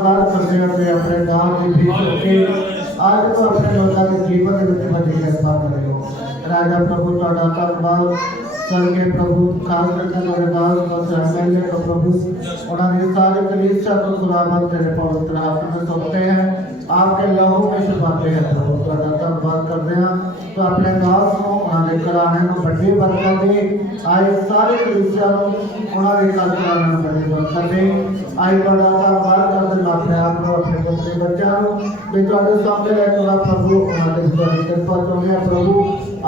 करते हुए अपने नाम की भी होके आज तो अपने लोगों के जीवन में बड़ी कृपा करें राजा प्रभु ਤੁਹਾਡਾ ਧੰਨਵਾਦ स्वर्गीय प्रभु खास करके मेरे दास और एमएलए तो प्रभु उन्होंने सारे कलीसिया को खुदावंद तेरे पवित्र हाथ में सौंपते हैं आपके लहू में छुपाते हैं प्रभु ਤੁਹਾਡਾ धन्यवाद करते हैं तो अपने दास को उन्होंने कराने को बड़ी बरकत दे आए सारे कलीसिया को उन्होंने कल कराने को बड़ी बरकत दे आई बड़ा धन्यवाद करते लाते आप अपने बच्चे बच्चों भी ਤੁਹਾਡੇ सामने रखना प्रभु उन्होंने बड़ी कृपा चाहते प्रभु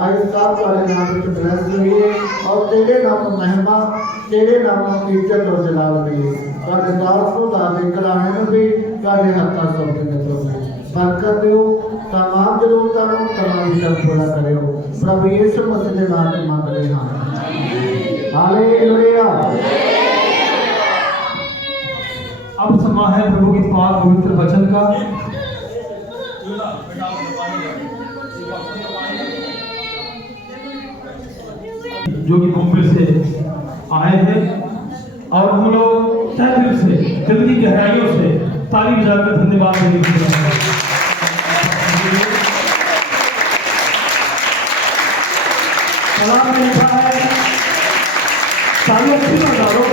आज साथ वाले नाम में ब्लेस करिए और तेरे नाम में महिमा तेरे नाम की इज्जत और जलाल करिए और दास को दादे कराने में भी कार्य हत्ता सौंपते हैं प्रभु बरकत दो तमाम जरूरतों को तमाम सब पूरा करो प्रभु यीशु मसीह के नाम में मांगते हैं हालेलुया। अब समय है प्रभु के पाक पवित्र वचन का। जो कि मुंबई से आए हैं और हम लोग तहे दिल से दिल की गहराइयों से ताली बजाकर धन्यवाद देते हैं। सलाम में लिखा है ताली अच्छी बजा लो।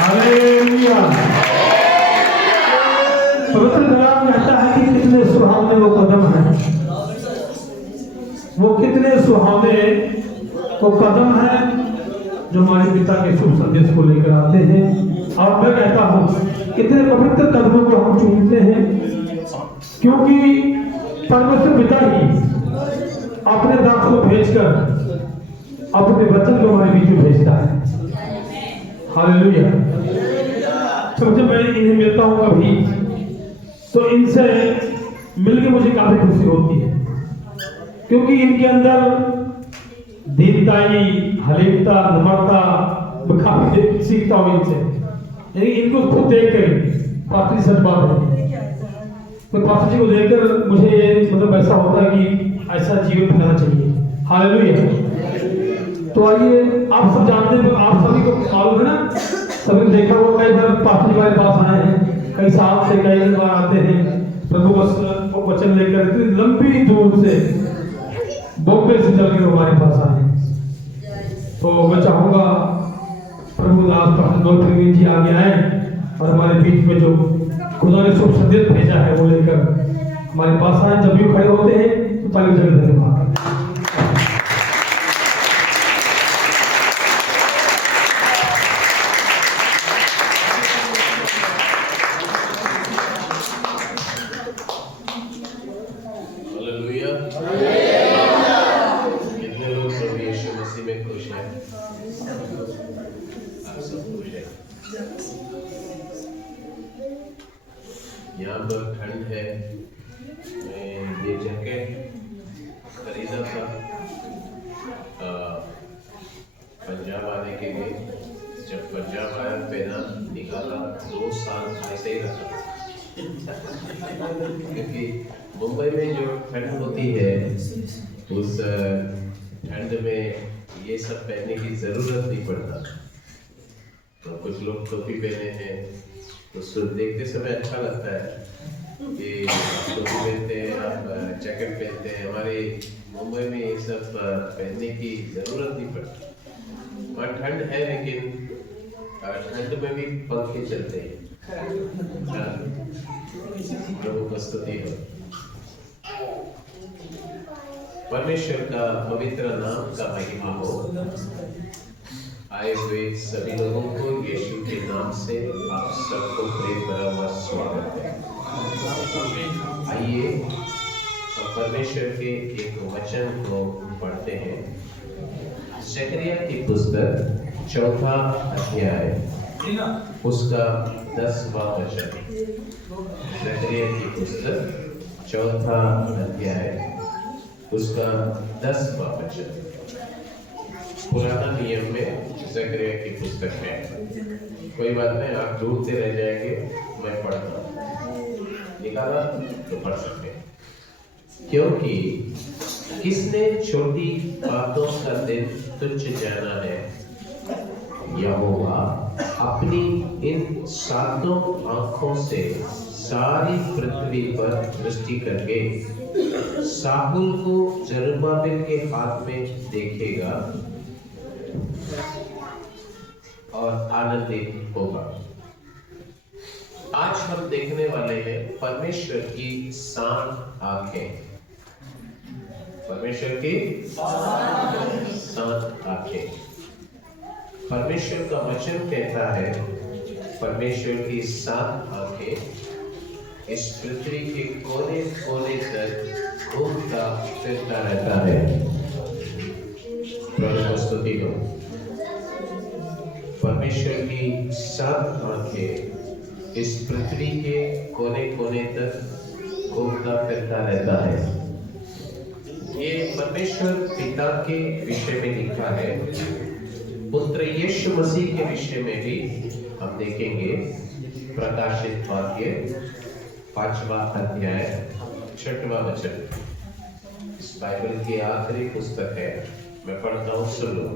हालेलुया। पवित्र कलाम कहता है कि कितने सुहावने वो कदम हैं, वो कितने सुहावने वो कदम हैं जो हमारे पिता के शुभ संदेश को लेकर आते हैं। और मैं कहता हूँ कितने पवित्र कदमों को हम चुनते हैं क्योंकि परमेश्वर पिता ही अपने दास को भेजकर अपने वचन को हमारे बीच में भेजता है। हालेलुया। जब मैं इन्हें मिलता हूँ कभी तो इनसे मिलकर मुझे काफी खुशी होती है क्योंकि इनके अंदर दीनताई हलीमता नम्रता मैं काफी सीखता हूँ इनसे। यानी इनको खुद देखकर पास्टर सच बात है तो पास्टर जी को देखकर मुझे मतलब ऐसा होता है कि ऐसा जीवन बनाना चाहिए। हालेलुया। तो आइए आप सब जानते हैं आप सभी को मालूम है ना सभी देखा वो कई बार पास्टर जी हमारे पास आए हैं कई साल से कई बार आते हैं प्रभु को वचन लेकर इतनी लंबी दूर से बॉम्बे से चलकर हमारे पास आए। तो मैं चाहूंगा प्रभु दास पास्टर जी आगे आए और हमारे बीच में जो खुदा ने शुभ संदेश भेजा है वो लेकर हमारे पास आए। जब भी खड़े होते हैं तो ताली बजाकर धन्यवाद। यहाँ पर ठंड है। मैं ये जैकेट खरीदा था पंजाब आने के लिए। जब पंजाब आया पहना निकाला 2 साल ऐसे ही रखा क्योंकि मुंबई में जो ठंड होती है उस ठंड में ये सब पहनने की ज़रूरत नहीं पड़ता। तो कुछ लोग टोपी पहने हैं उसको देखते समय अच्छा लगता है कि टोपी पहनते हैं आप जैकेट पहनते हैं। हमारे मुंबई में ये सब पहनने की ज़रूरत नहीं पड़ती। वहाँ ठंड है लेकिन ठंड में भी पंखे चलते हैं। प्रभु की स्तुति हो। परमेश्वर का पवित्र नाम का महिमा हो। आए हुए सभी लोगों को यीशु के नाम से आप सबको प्रेम भरा हुआ स्वागत है। आइए हम परमेश्वर के एक वचन को पढ़ते हैं। जकरिया की पुस्तक 4 अध्याय उसका 10वां वचन। जकरिया की पुस्तक 4 अध्याय उसका 10वां वचन। पुराना नियम में जकरिया की पुस्तक है। कोई बात नहीं आप ढूंढते रह जाएंगे मैं पढ़ता हूँ। निकाला तो पढ़ सकते हैं। क्योंकि किसने छोटी बातों का दिन तुच्छ जाना है यहोवा अपनी इन सातों आंखों से सारी पृथ्वी पर दृष्टि करके साहुल को जरुब्बाबिल के हाथ में देखेगा और आनंदित होगा। आज हम देखने वाले हैं परमेश्वर की 7 आंखें। परमेश्वर की 7 आंखें। परमेश्वर का वचन कहता है परमेश्वर की 7 आंखें इस पृथ्वी के कोने कोने तक घूमता फिरता रहता है। प्रभु को स्तुति हो। परमेश्वर की 7 आंखें इस पृथ्वी के कोने कोने तक घूमता फिरता रहता है। ये परमेश्वर पिता के विषय में लिखा है। पुत्र यीशु मसीह के विषय में भी हम देखेंगे। प्रकाशित वाक्य 5वां अध्याय 6वां वचन। इस बाइबल की आखिरी पुस्तक है। मैं पढ़ता हूँ, सुन लो।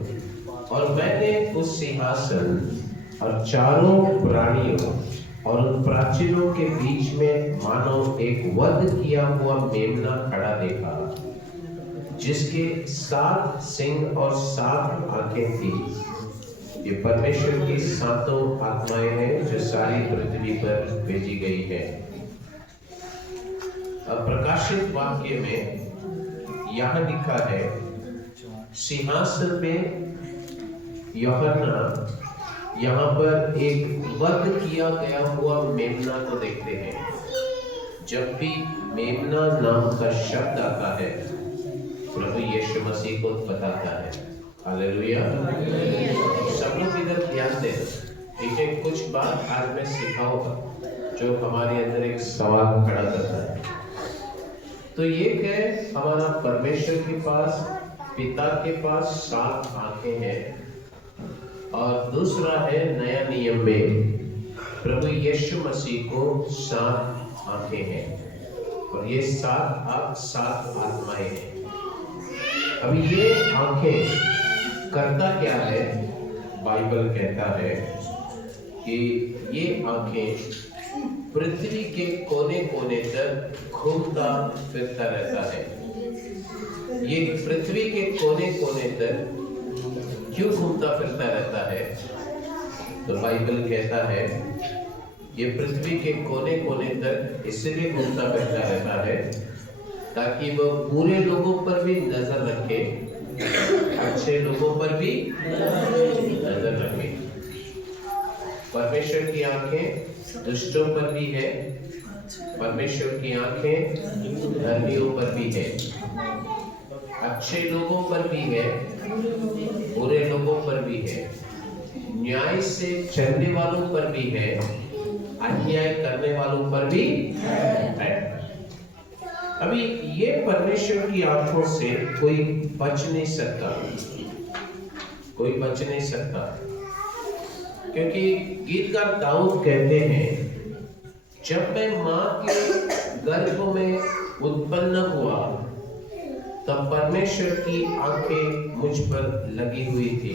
और मैंने उस सिंहासन और चारों प्राणियों और उन प्राचीनों के बीच में मानो एक वध किया हुआ मेमना खड़ा देखा, जिसके 7 सिंग और 7 आंखें थी। ये परमेश्वर की 7 आत्माएं हैं जो सारी पृथ्वी पर भेजी गई है। अब प्रकाशित वाक्य में यह लिखा है, सिंहासन में यूहन्ना यहाँ पर एक वध किया गया हुआ मेमना को देखते हैं। जब भी मेमना नाम का शब्द आता है, प्रभु यीशु मसीह को बताता है। हालेलुया। सब लोग इधर ध्यान दें। ठीक है, कुछ बात आज मैं सिखाऊंगा जो हमारे अंदर एक सवाल खड़ा करता है। तो ये है हमारा परमेश्वर के पास, पिता के पास 7 आंखें हैं। और दूसरा है नया नियम में प्रभु यीशु मसीह को 7 आंखें हैं और ये 7 आत्माएं हैं। अभी ये आंखें करता क्या है? बाइबल कहता है कि ये आंखें पृथ्वी के कोने कोने तक घूमता फिरता रहता है। ये पृथ्वी के कोने कोने तक क्यों घूमता फिरता रहता है? तो बाइबल कहता है ये पृथ्वी के कोने कोने तक इसलिए घूमता फिरता रहता है ताकि वह बुरे लोगों पर भी नजर रखे, अच्छे लोगों पर भी नजर रखे। परमेश्वर की आंखें दुष्टों पर भी है, परमेश्वर की आंखें धर्मियों पर भी है, अच्छे लोगों पर भी है, बुरे लोगों पर भी है, न्याय से चलने वालों पर भी है, अन्याय करने वालों पर भी है। अभी ये परमेश्वर की आंखों से कोई बच नहीं सकता, कोई बच नहीं सकता। क्योंकि गीतकार दाऊद कहते हैं, जब मैं मां के गर्भ में उत्पन्न हुआ तब परमेश्वर की आंखें मुझ पर लगी हुई थी।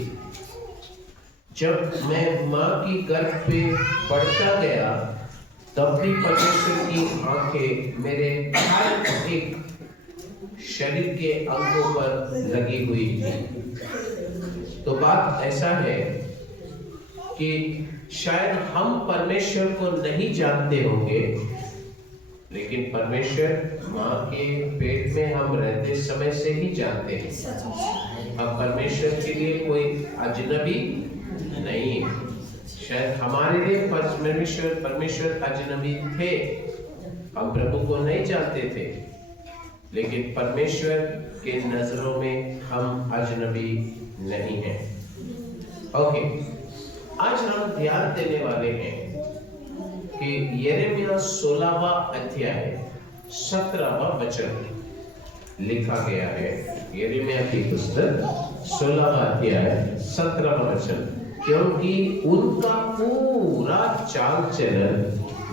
जब मैं मां की गर्भ पे बढ़ता गया तब भी परमेश्वर की आंखें मेरे हर एक शरीर के अंगों पर लगी हुई थी। तो बात ऐसा है कि शायद हम परमेश्वर को नहीं जानते होंगे, लेकिन परमेश्वर मां के पेट में हम रहते समय से ही जानते हैं। हम परमेश्वर के लिए कोई अजनबी नहीं है। शायद हमारे लिए परमेश्वर अजनबी थे, हम प्रभु को नहीं जानते थे, लेकिन परमेश्वर के नजरों में हम अजनबी नहीं हैं। ओके, आज हम ध्यान देने वाले हैं कि यिर्मयाह 16वां अध्याय 17वां वचन लिखा गया है। यिर्मयाह की पुस्तक 16वां अध्याय 17वां वचन, क्योंकि उनका पूरा चाल चलन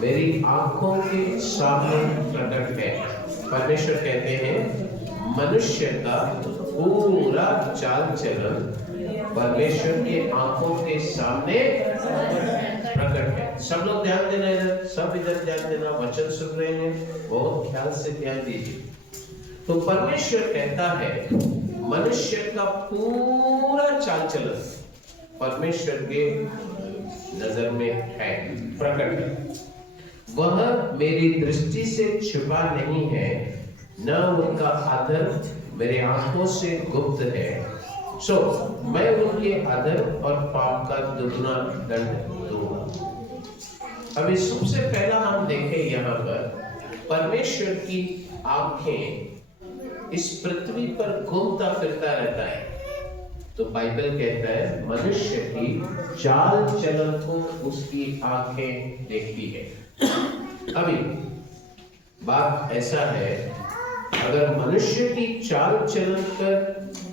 मेरी आंखों के सामने प्रकट है। परमेश्वर कहते हैं मनुष्य का पूरा चाल चलन परमेश्वर के आंखों के सामने प्रकट है। सब लोग ध्यान देना, इधर सब इधर ध्यान देना, वचन सुन रहे हैं, बहुत ख्याल से ध्यान दीजिए। तो परमेश्वर कहता है मनुष्य का पूरा चाल चलन परमेश्वर के नजर में है, प्रकट है। वह मेरी दृष्टि से छिपा नहीं है, न उनका आदर मेरे आंखों से गुप्त है। सो मैं उनके आदर और पाप का दुगना दंड दूंगा। अभी सबसे पहला हम देखें यहाँ पर परमेश्वर की आंखें इस पृथ्वी पर घूमता फिरता रहता है। तो बाइबल कहता है मनुष्य की चाल चलन को उसकी आंखें देखती है। अभी बात ऐसा है, अगर मनुष्य की चाल चलन पर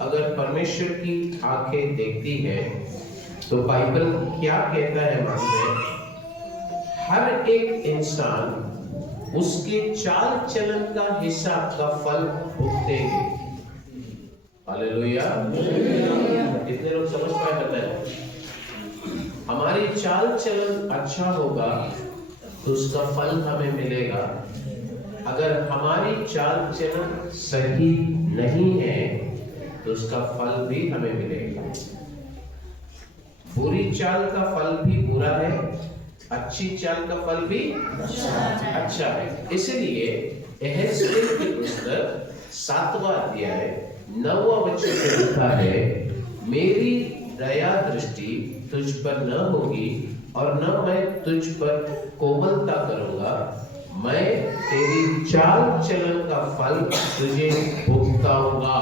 अगर परमेश्वर की आंखें देखती है तो बाइबल क्या कहता है मालूम है? हर एक इंसान उसके चाल चलन का हिसाब का फल भुगतेंगे। हालेलुया। कितने लोग समझ पाए बताएं? हमारी चाल चलन अच्छा होगा तो उसका फल हमें मिलेगा। अगर हमारी चाल चलन सही नहीं है तो उसका फल भी हमें मिलेगा। बुरी चाल का फल भी बुरा है, अच्छी चाल का फल भी अच्छा है। इसलिए एहेजकेल की पुस्तक 7वां अध्याय 9वां वचन में लिखा है, मेरी दया दृष्टि तुझ पर न होगी और न मैं तुझ पर कोमलता करूंगा, मैं तेरी चाल चलन का फल तुझे भुगताऊंगा।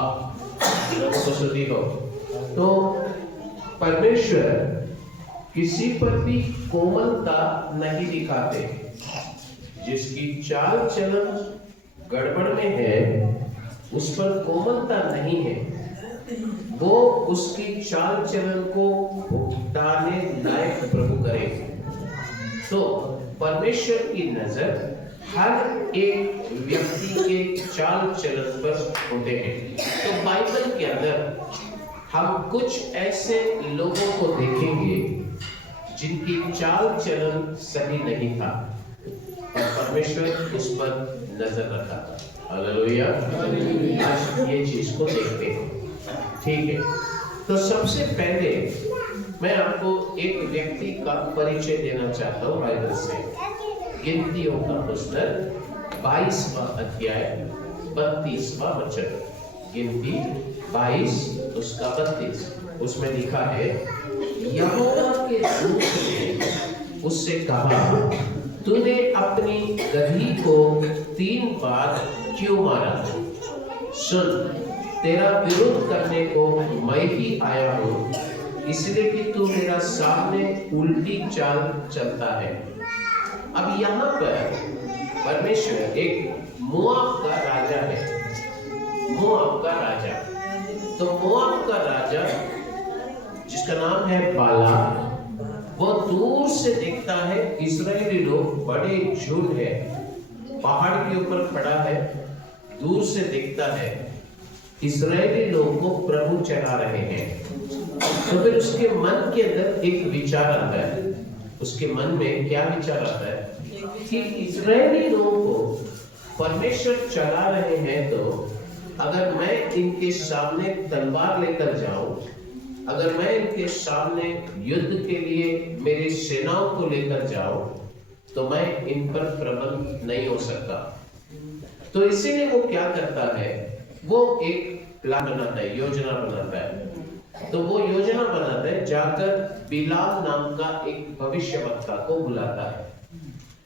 तो परमेश्वर किसी पर भी कोमलता नहीं दिखाते। जिसकी चाल चलन गड़बड़ में है उस पर कोमलता नहीं है, वो उसकी चाल चलन को भुगताने लायक प्रभु करेगा। तो परमेश्वर की नजर हर एक व्यक्ति के चाल चलन पर होते हैं। तो बाइबल के अंदर हम कुछ ऐसे लोगों को देखेंगे जिनकी चाल चलन सही नहीं था और परमेश्वर उस पर नजर रखा। हालेलुया। आज ये चीज को देखते हैं, ठीक है। तो सबसे पहले मैं आपको एक व्यक्ति का परिचय देना चाहता हूँ बाइबल से। गिनतियों का पुस्तक 22वां अध्याय 32वां वचन। गिनती 22 उसका 32, उसमें लिखा है, यहोवा के दूत ने उससे कहा, तूने अपनी गदही को 3 बार क्यों मारा? सुन, तेरा विरोध करने को मैं ही आया हूँ, इसलिए कि तू मेरा सामने उल्टी चाल चलता है। अब यहाँ पर परमेश्वर एक मोआब का राजा है। मोआब का राजा, तो मोआब का राजा जिसका नाम है बालाक, वो दूर से देखता है इस्राएली लोग बड़े झुंड है, पहाड़ के ऊपर खड़ा है, दूर से देखता है इस्राएली लोगों को प्रभु चला रहे हैं। तो फिर उसके मन के अंदर एक विचार आता है। उसके मन में क्या विचार आता है कि इस्राएली लोगों को परमेश्वर चला रहे हैं, तो अगर मैं इनके सामने तलवार लेकर जाऊं, अगर मैं इनके सामने युद्ध के लिए मेरी सेनाओं को लेकर जाऊं, तो मैं इन पर प्रबल नहीं हो सकता। तो इसीलिए वो क्या करता है, वो एक प्लान बनाता है, योजना बनाता है। तो वो योजना बनाता है, जाकर बिलाम नाम का एक भविष्यवक्ता को बुलाता है।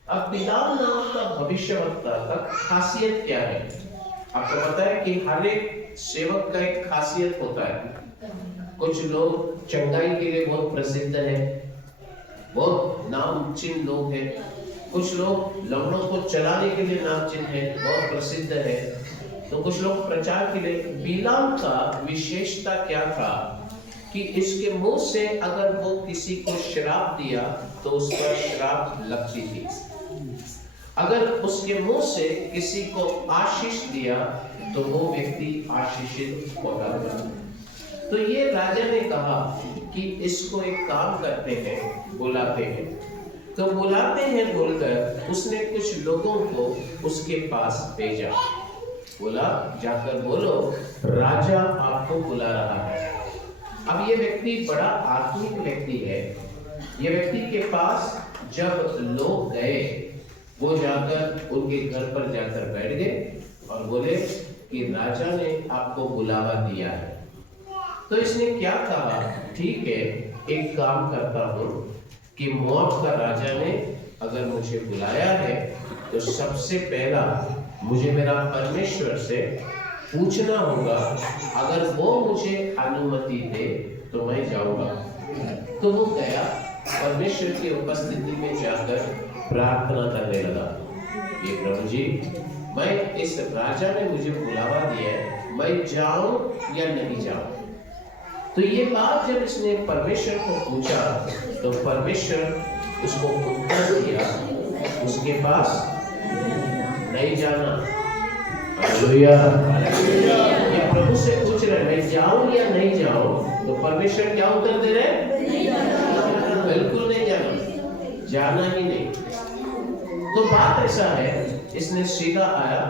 अब बिलाम नाम का भविष्यवक्ता का खासियत क्या है? आपको पता है कि हर एक सेवक का एक खासियत होता है। कुछ लोग चंगाई के लिए बहुत प्रसिद्ध है, बहुत नामचीन लोग हैं। कुछ लोग लंगड़ों को चलाने के लिए नामचीन है, बहुत प्रसिद्ध है। तो कुछ लोग प्रचार के लिए। बिलाम का विशेषता क्या था कि इसके मुंह से अगर वो किसी को श्राप दिया तो उस पर श्राप लगती थी, अगर उसके मुंह से किसी को आशीष दिया तो वो व्यक्ति आशीषित होता था। तो ये राजा ने कहा कि इसको एक काम करते हैं, बुलाते हैं। तो बुलाते हैं बोलकर उसने कुछ लोगों को उसके पास भेजा, बोला जाकर बोलो राजा आपको बुला रहा है। अब ये व्यक्ति बड़ा आत्मिक व्यक्ति है। ये व्यक्ति के पास जब लोग गए, वो जाकर उनके घर पर जाकर बैठ गए और बोले कि राजा ने आपको बुलावा दिया है। तो इसने क्या कहा, ठीक है एक काम करता हूँ कि मोआब का राजा ने अगर मुझे बुलाया है तो सबसे पहला मुझे मेरा परमेश्वर से पूछना होगा, अगर वो मुझे अनुमति दे तो मैं जाऊंगा। तो वो गया, परमेश्वर की उपस्थिति में जाकर प्रार्थना करने लगा, ये प्रभु जी मैं इस राजा ने मुझे बुलावा दिया है, मैं जाऊं या नहीं जाऊं। तो ये बात जब इसने परमेश्वर को पूछा तो परमेश्वर उसको उत्तर दिया, उसके पास नहीं जाना। हालेलुया। ये प्रभु से पूछ रहे मैं जाऊं या नहीं जाऊं, तो परमेश्वर क्या उत्तर दे रहे, बिल्कुल नहीं जाना, जाना ही नहीं। तो बात ऐसा है, इसने सीधा आया,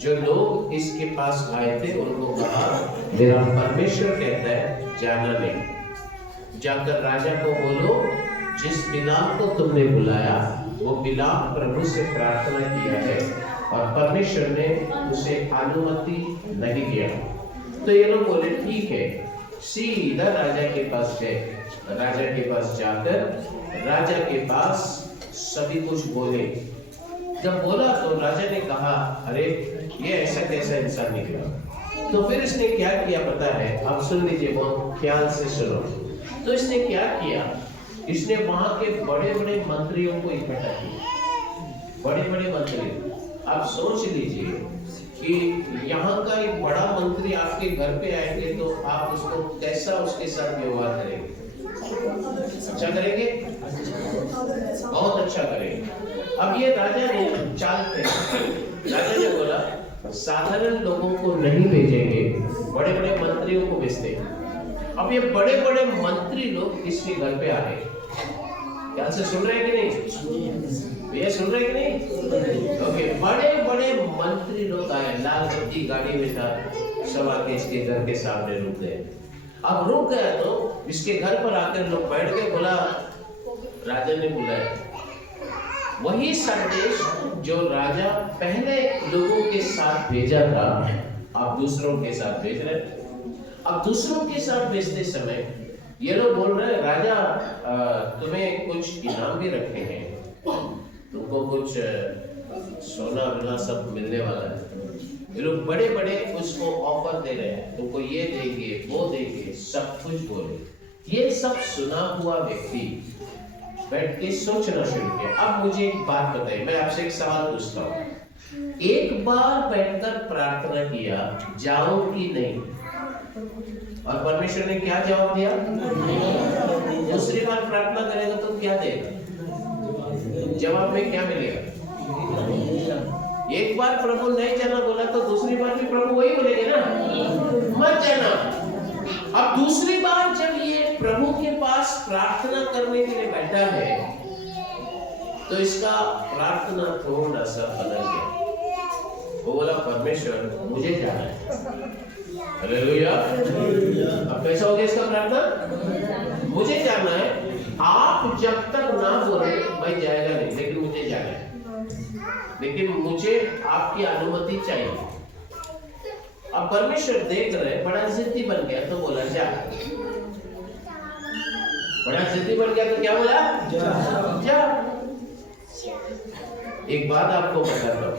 जो लोग इसके पास आए थे उनको कहा मेरा परमेश्वर कहता है जाना नहीं। जाकर राजा को बोलो जिस बिलाम को तुमने बुलाया वो बिलाम प्रभु से प्रार्थना किया है और परमेश्वर ने उसे अनुमति नहीं दिया। तो ये लोग बोले ठीक है, सीधा राजा के पास गए। राजा के पास जाकर राजा के पास सभी कुछ बोले। जब बोला तो राजा ने कहा अरे ये ऐसा कैसा इंसान निकला। तो फिर इसने क्या किया पता है, आप सुन लीजिए, बहुत ख्याल से सुनो। तो इसने क्या किया, इसने वहां के बड़े बड़े मंत्रियों को इकट्ठा किया। बड़े बड़े मंत्री, आप सोच लीजिए कि यहाँ का एक बड़ा मंत्री आपके घर पे आएंगे तो आप उसको कैसा उसके साथ व्यवहार करेंगे, अच्छा करेंगे, बहुत अच्छा करेंगे। अब ये राजा ने चाल थे, राजा ने बोला साधारण लोगों को नहीं भेजेंगे, बड़े बड़े मंत्रियों को भेजते। अब ये बड़े बड़े मंत्री लोग इसके घर पे आ रहे, ध्यान से सुन रहे हैं कि नहीं, भैया सुन रहे हैं कि नहीं? ओके, बड़े बड़े मंत्री लोग आए, लाल बत्ती गाड़ी में था, सब आके इसके घर के सामने रुक गए। अब रुक गया तो इसके घर पर आकर लोग बैठ गए, बोला राजा ने बुलाया। वही संदेश जो राजा पहले लोगों के साथ भेजा था, आप दूसरों के साथ भेज रहे। अब दूसरों के साथ भेजते समय ये लोग बोल रहे हैं राजा तुम्हें कुछ इनाम भी रखे हैं, तुमको कुछ सोना वना सब मिलने वाला है। ये लोग बड़े बड़े उसको ऑफर दे रहे हैं, तुमको ये देंगे वो देंगे, सब कुछ बोले। ये सब सुना हुआ व्यक्ति बैठ के सोचना शुरू किया। अब मुझे एक बात बताइए, मैं आपसे एक सवाल पूछता हूँ, एक बार बैठकर प्रार्थना किया जाओ कि नहीं, और परमेश्वर ने क्या जवाब दिया? दूसरी बार प्रार्थना करेगा तो क्या देगा? जवाब में क्या मिलेगा? एक बार प्रभु नहीं जाना बोला तो दूसरी बार भी प्रभु वही बोलेंगे ना, मत जाना। अब दूसरी बार जब ये प्रभु के पास प्रार्थना करने के लिए बैठा है तो इसका प्रार्थना थोड़ा सा बदल गया। वो बोला परमेश्वर मुझे जाना है। हालेलुया। अब कैसा हो गया इसका प्रार्थना? मुझे जाना है, आप जब तक ना बोले मैं जाएगा नहीं, लेकिन मुझे जाना है, लेकिन मुझे आपकी अनुमति चाहिए। अब परमेश्वर देख रहे बड़ा जिद्दी बन गया तो बोला जा। बड़ा जिद्दी बन गया तो क्या बोला? जा। एक बात आपको बताता हूं,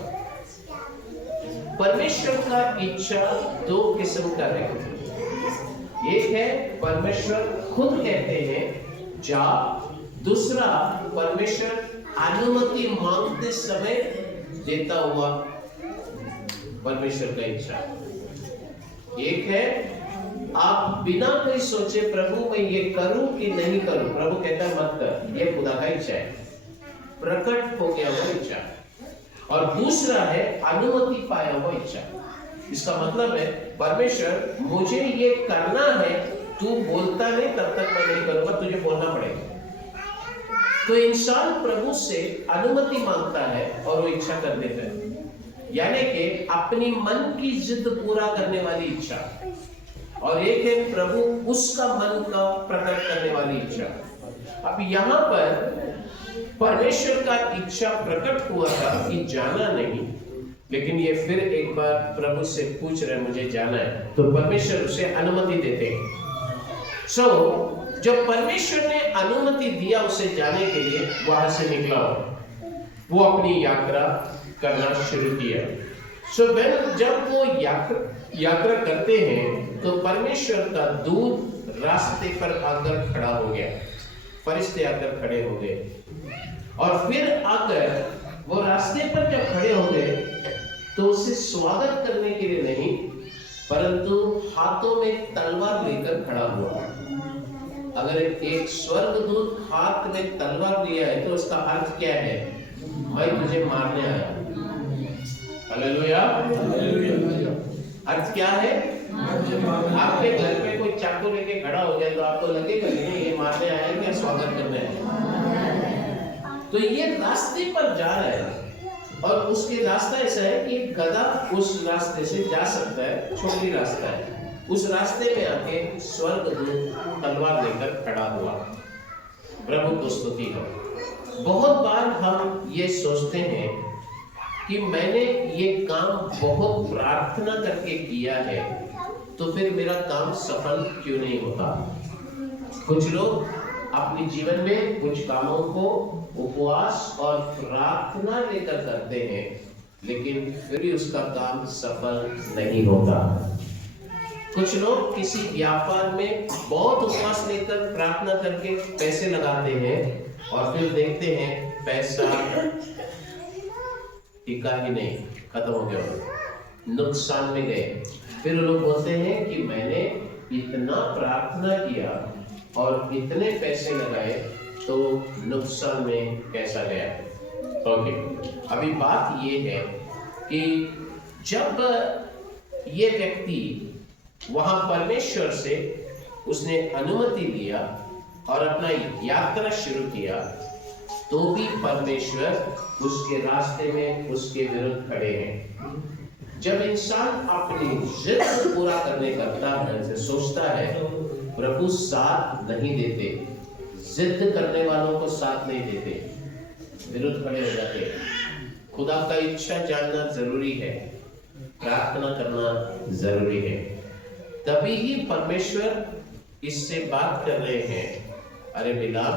परमेश्वर का इच्छा दो किस्म का है। एक है परमेश्वर खुद कहते हैं जा, दूसरा परमेश्वर अनुमति मांगते समय देता हुआ परमेश्वर का इच्छा। एक है आप बिना कोई सोचे प्रभु मैं ये करूं कि नहीं करूं, प्रभु कहता है मत कर, ये खुदा का इच्छा है, प्रकट हो गया वो इच्छा। और दूसरा है अनुमति पाया हुआ इच्छा। इसका मतलब है परमेश्वर मुझे ये करना है तू बोलता नहीं तब तक मैं नहीं करूंगा, तुझे बोलना पड़ेगा। तो इंसान प्रभु से अनुमति मांगता है और वो इच्छा कर देता है, यानी कि अपनी मन की जिद पूरा करने वाली इच्छा, और एक है प्रभु उसका मन का प्रकट करने वाली इच्छा। अब यहाँ पर परमेश्वर का इच्छा प्रकट हुआ था कि जाना नहीं, लेकिन ये फिर एक बार प्रभु से पूछ रहे मुझे जाना है, तो परमेश्वर उसे अनुमति देते हैं। जब परमेश्वर ने अनुमति दिया उसे जाने के लिए, वहां से निकला वो अपनी यात्रा करना शुरू किया। जब वो यात्रा करते हैं तो परमेश्वर का दूत रास्ते पर आकर खड़ा हो गया, फरिश्ते आकर खड़े हो गए, और फिर आकर वो रास्ते पर जब खड़े हो गए तो उसे स्वागत करने के लिए नहीं, परंतु हाथों में तलवार लेकर खड़ा हुआ। अगर एक स्वर्गदूत हाथ में तलवार लिया है तो उसका अर्थ क्या है? मैं तुझे मारने आया हूं। हालेलुया। अर्थ क्या है? आपके घर पे कोई चाकू लेके खड़ा हो जाए तो आपको लगेगा नहीं ये मारने आया है क्या स्वागत करने आया? तो ये रास्ते पर जा रहा है, और उसके रास्ता ऐसा है कि गधा उस रास्ते से जा सकता है, छोटी रास्ता है। उस रास्ते में आके स्वर्गदूत तलवार लेकर खड़ा हुआ। प्रभु को स्तुति हो। बहुत बार हम ये सोचते हैं कि मैंने ये काम बहुत प्रार्थना करके किया है, तो फिर मेरा काम सफल क्यों नहीं होता? कुछ लोग अपने जीवन में कुछ कामों को उपवास और प्रार्थना लेकर करते हैं, लेकिन फिर भी उसका काम सफल नहीं होता। कुछ लोग किसी व्यापार में बहुत उपवास लेकर प्रार्थना करके पैसे लगाते हैं और फिर देखते हैं पैसा टिका ही नहीं, खत्म हो गया, नुकसान में गए। फिर लोग बोलते हैं कि मैंने इतना प्रार्थना किया और इतने पैसे लगाए तो नुकसान में कैसा गया। ओके, अभी बात ये है कि जब ये व्यक्ति वहां परमेश्वर से उसने अनुमति लिया और अपना यात्रा शुरू किया, तो भी परमेश्वर उसके रास्ते में उसके विरुद्ध खड़े हैं। जब इंसान अपनी जिद पूरा करने करता है, सोचता है, प्रभु साथ नहीं देते, जिद करने वालों को साथ नहीं देते, विरुद्ध खड़े हो जाते। खुदा का इच्छा जानना जरूरी है, प्रार्थना करना जरूरी है, तभी ही परमेश्वर इससे बात कर रहे हैं, अरे बिला,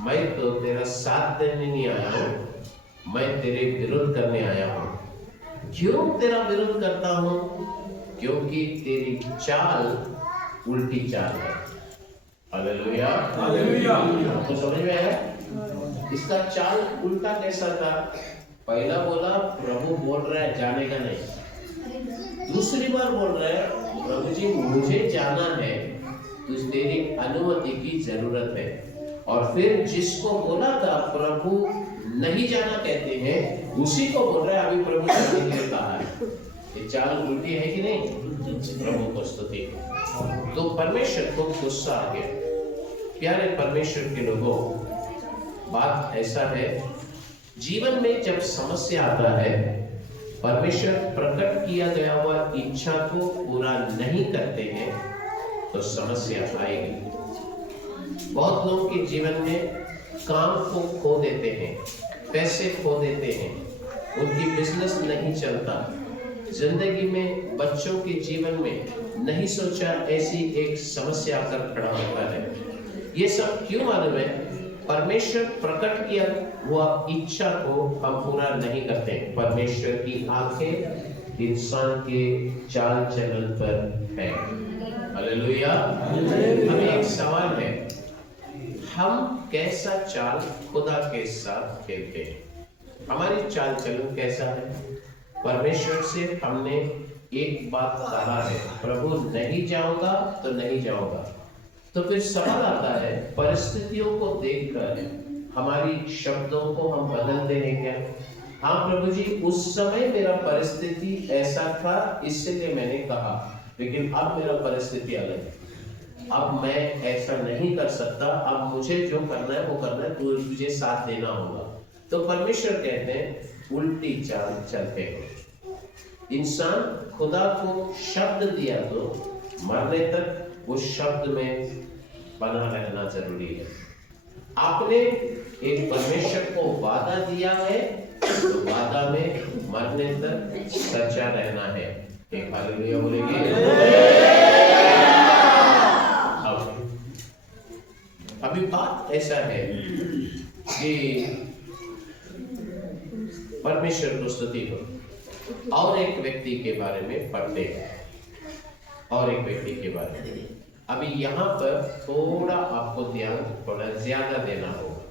मैं तो तेरा साथ देने नहीं आया हूं, मैं तेरे विरुद्ध करने आया हूं। क्यों तेरा विरुद्ध करता हूं? क्योंकि तेरी चाल उल्टी चाल है। Hallelujah, hallelujah. आपको समझ में आया? इसका चाल उल्टा कैसा था? पहला बोला प्रभु बोल रहा है जाने का नहीं, दूसरी बार बोल रहा है प्रभु जी मुझे जाना है, तो तेरी अनुमति की जरूरत है। और फिर जिसको बोला था प्रभु नहीं जाना कहते हैं, उसी को बोल रहा है अभी प्रभु जाने के लिए कहा है। ये चाल उल्टी है कि नहीं? प्रभु को स्तुति। तो परमेश्वर को गुस्सा आ गया। प्यारे परमेश्वर के लोगों, बात ऐसा है, जीवन में जब समस्या आता है, परमेश्वर प्रकट किया गया हुआ इच्छा को पूरा नहीं करते हैं तो समस्या आएगी। बहुत लोग के जीवन में काम को खो देते हैं, पैसे खो देते हैं, उनकी बिजनेस नहीं चलता, जिंदगी में बच्चों के जीवन में नहीं सोचा ऐसी एक समस्या आकर खड़ा होता है। ये सब क्यों मालूम है? परमेश्वर प्रकट किया हुआ इच्छा को हम पूरा नहीं करते। परमेश्वर की आंखें इंसान के चाल चलन पर है। हालेलुया। हमें एक सवाल है, हम कैसा चाल खुदा के साथ खेलते हैं? हमारी चाल चलन कैसा है? परमेश्वर से हमने एक बात कहा है, प्रभु नहीं जाऊंगा तो नहीं जाऊंगा। तो फिर सवाल आता है, परिस्थितियों को देखकर हमारी शब्दों को हम बदलते हैं क्या? हाँ प्रभु जी, उस समय मेरा परिस्थिति ऐसा था इसलिए मैंने कहा, लेकिन अब मेरा परिस्थिति अलग है। अब मैं ऐसा नहीं कर सकता, अब मुझे जो करना है वो करना है, तुझे साथ देना होगा। तो परमेश्वर कहते हैं उल्टी चाल चलते हो। इंसान खुदा को शब्द दिया तो मरने तक उस शब्द में बना रहना जरूरी है। आपने एक परमेश्वर को वादा दिया है तो वादा में मरने तक सच्चा रहना है। एक हालेलुया बोलेंगे। अभी बात ऐसा है कि परमेश्वर को स्तुति हो और एक व्यक्ति के बारे में पढ़ते हैं, और एक व्यक्ति के बारे में अभी यहाँ पर थोड़ा आपको ध्यान थोड़ा ज्यादा देना होगा,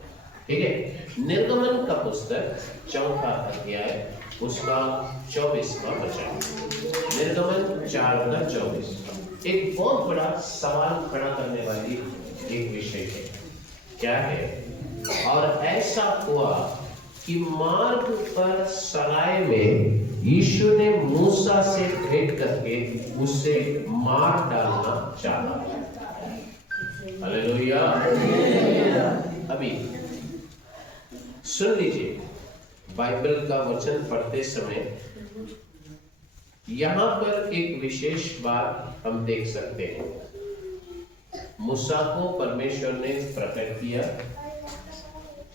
ठीक है। निर्गमन का पुस्तक 4वां अध्याय उसका 24वां वचन, निर्गमन 4:24 एक बहुत बड़ा सवाल खड़ा करने वाली एक विषय है। क्या है? और ऐसा हुआ कि मार्ग पर सराय में यीशु ने मूसा से भेंट करके उसे मार डालना चाहा। हालेलुया। अभी सुन लीजिए, बाइबल का वचन पढ़ते समय यहां पर एक विशेष बात हम देख सकते हैं। मूसा को परमेश्वर ने प्रकट किया,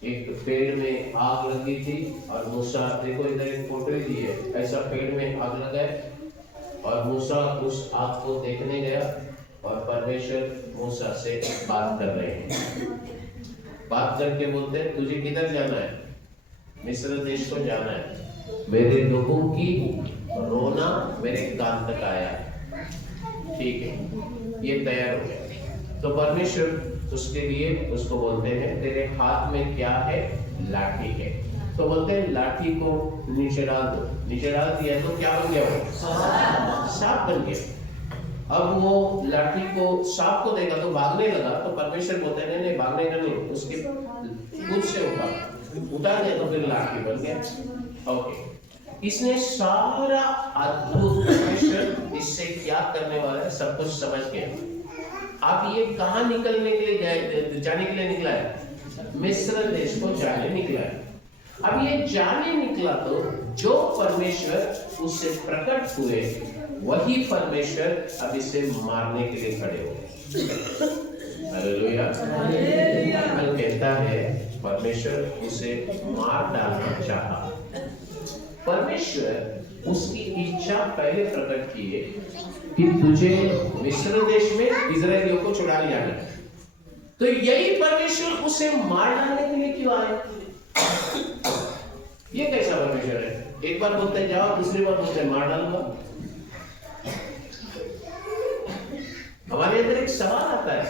एक पेड़ में आग लगी थी और मूसा, देखो इधर एक फोटो दी है, ऐसा पेड़ में आग लगा है और मूसा उस आग को देखने गया और परमेश्वर मूसा से बात कर रहे हैं। बात करके बोलते हैं तुझे किधर जाना है? मिस्र देश को जाना है। मेरे लोगों की रोना मेरे कान तक आया। ठीक है, ये तैयार हो गया। तो परमेश्वर उसके लिए उसको बोलते हैं तेरे हाथ में क्या है? लाठी है। तो बोलते हैं लाठी को नीचे डाल दो। नीचे डाल दिया तो क्या बन गया? वो सांप बन गया। अब वो लाठी को सांप को देगा तो भागने लगा, तो परमेश्वर बोलते हैं नहीं भागने का नहीं, उसके खुद से उतार दिया तो फिर लाठी बन गया। ओके, इसने सारा अद्भुत परमेश्वर इससे क्या करने वाला है सब कुछ समझ गया। अब ये कहां निकलने के लिए जाने के लिए निकला है? मिस्र देश को जाने निकला है। अब ये जाने निकला तो जो परमेश्वर उससे प्रकट हुए वही परमेश्वर अब इसे मारने के लिए खड़े हो। हालेलुया। बाइबल कहता है परमेश्वर उसे मार डालना चाहा। परमेश्वर उसकी इच्छा पहले प्रकट की है कि तुझे मिस्र देश में इजरायलियों को छुड़ा लिया है, तो यही परमेश्वर उसे मार डालने के लिए क्यों आए? ये कैसा परमेश्वर है? एक बार बोलते हैं जाओ, दूसरी बार बोलते हैं मार डालूंगा। हमारे अंदर एक सवाल आता है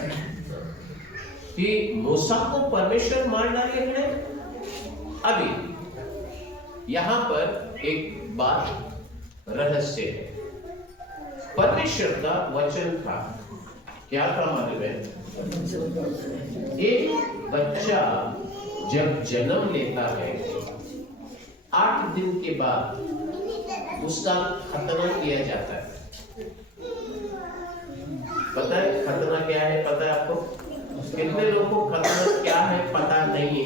कि मूसा को परमेश्वर मार डाले खड़े। अभी यहां पर एक बात रहस्य है। परमेश्वर का वचन था, क्या था मालूम है? एक बच्चा जब जन्म लेता है 8 दिन के बाद उसका खतना किया जाता है। पता है खतना क्या है? पता है आपको? कितने लोगों को खतना क्या है पता नहीं है?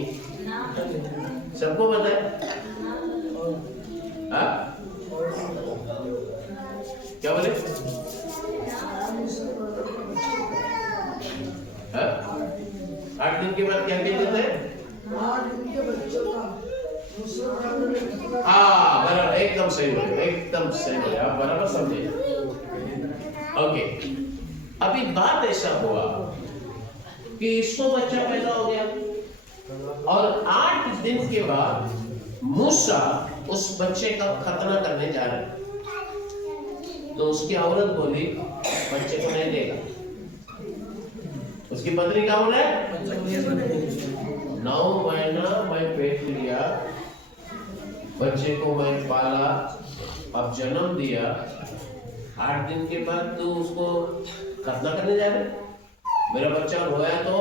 सबको पता है? क्या बोले? 8 दिन के बाद क्या कहते हैं? बराबर, एकदम सही बोले, एकदम सही बोले, आप बराबर समझे। ओके, अभी बात ऐसा हुआ कि इसको बच्चा पैदा हो गया और 8 दिन के बाद मूसा उस बच्चे का खतना करने जा रहे हैं। तो उसकी औरत बोली बच्चे को नहीं देगा। उसकी पत्नी क्या बोला है? 9 महीना मैं पेट लिया, बच्चे को मैं पाला, अब जन्म दिया, 8 दिन के बाद तू उसको खतना करने जा रहे? मेरा बच्चा रोया तो,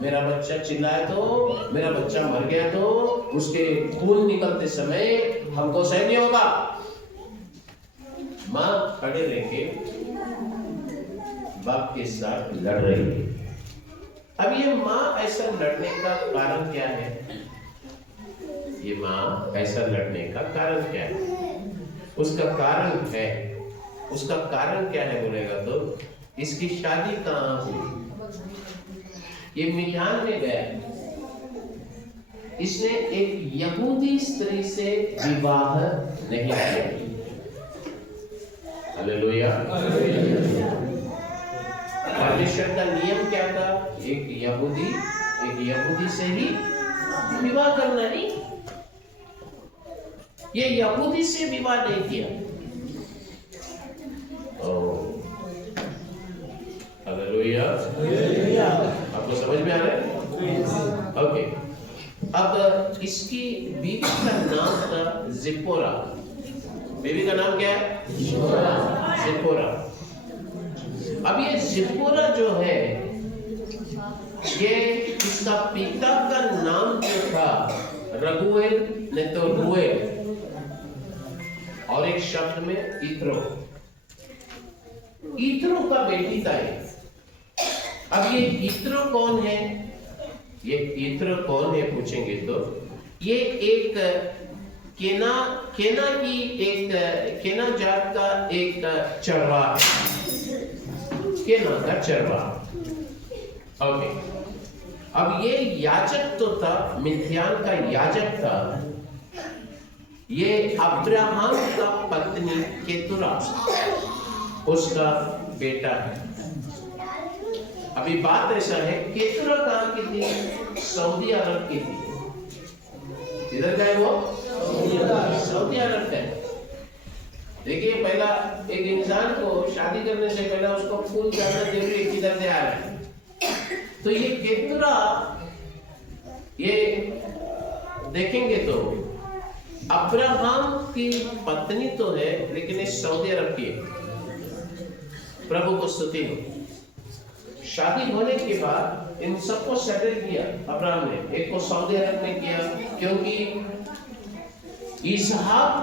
मेरा बच्चा चिल्लाया तो, मेरा बच्चा मर गया तो, उसके खून निकलते समय हमको सहन नहीं होगा। मां खड़े रह के बाप के साथ लड़ रही है। अब ये माँ ऐसा लड़ने का कारण क्या है? ये माँ ऐसा लड़ने का कारण क्या है? उसका कारण क्या है बोलेगा तो इसकी शादी कहाँ हुई? ये मिधान में गया, इसने एक यहूदी स्त्री से विवाह नहीं किया। हालेलुया। परमेश्वर का नियम क्या था? एक यहूदी से ही विवाह करना। नहीं, ये यहूदी से विवाह नहीं किया। हालेलुया। आपको समझ में आ रहा है? ओके। अब इसकी बीवी का नाम था जिप्पोरा। बीवी का नाम क्या है? जिप्पोरा। अब ये जिप्पोरा जो है, ये इसका पिता का नाम जो था रगुएल नहीं तो रुएल, और एक शब्द में इत्रो का बेटी था ये। अब ये इत्रो कौन है? ये इत्रो कौन है पूछेंगे तो ये एक केना जात का एक चरवाहा है। केना का चरवाहा। ओके। अब ये याजक तो था, मिद्यान का याजक था। ये अब्राहम का पत्नी केतुरा उसका बेटा है। अभी बात ऐसा है, केतुरा कहाँ की थी? सऊदी अरब की थी। इधर का है वो? सऊदी अरब का है। देखिए, पहला एक इंसान को शादी करने से पहले उसको फूल जानना जरूरी है किधर से आ रहा है। तो ये केतुरा, ये देखेंगे तो अब्राहम की पत्नी तो है, लेकिन ये सऊदी अरब की है। प्रभु को स्तुति हो। शादी होने के बाद इन सबको सेटल किया अब्राहम ने। एक को सऊदी अरब में किया, क्योंकि इसहाक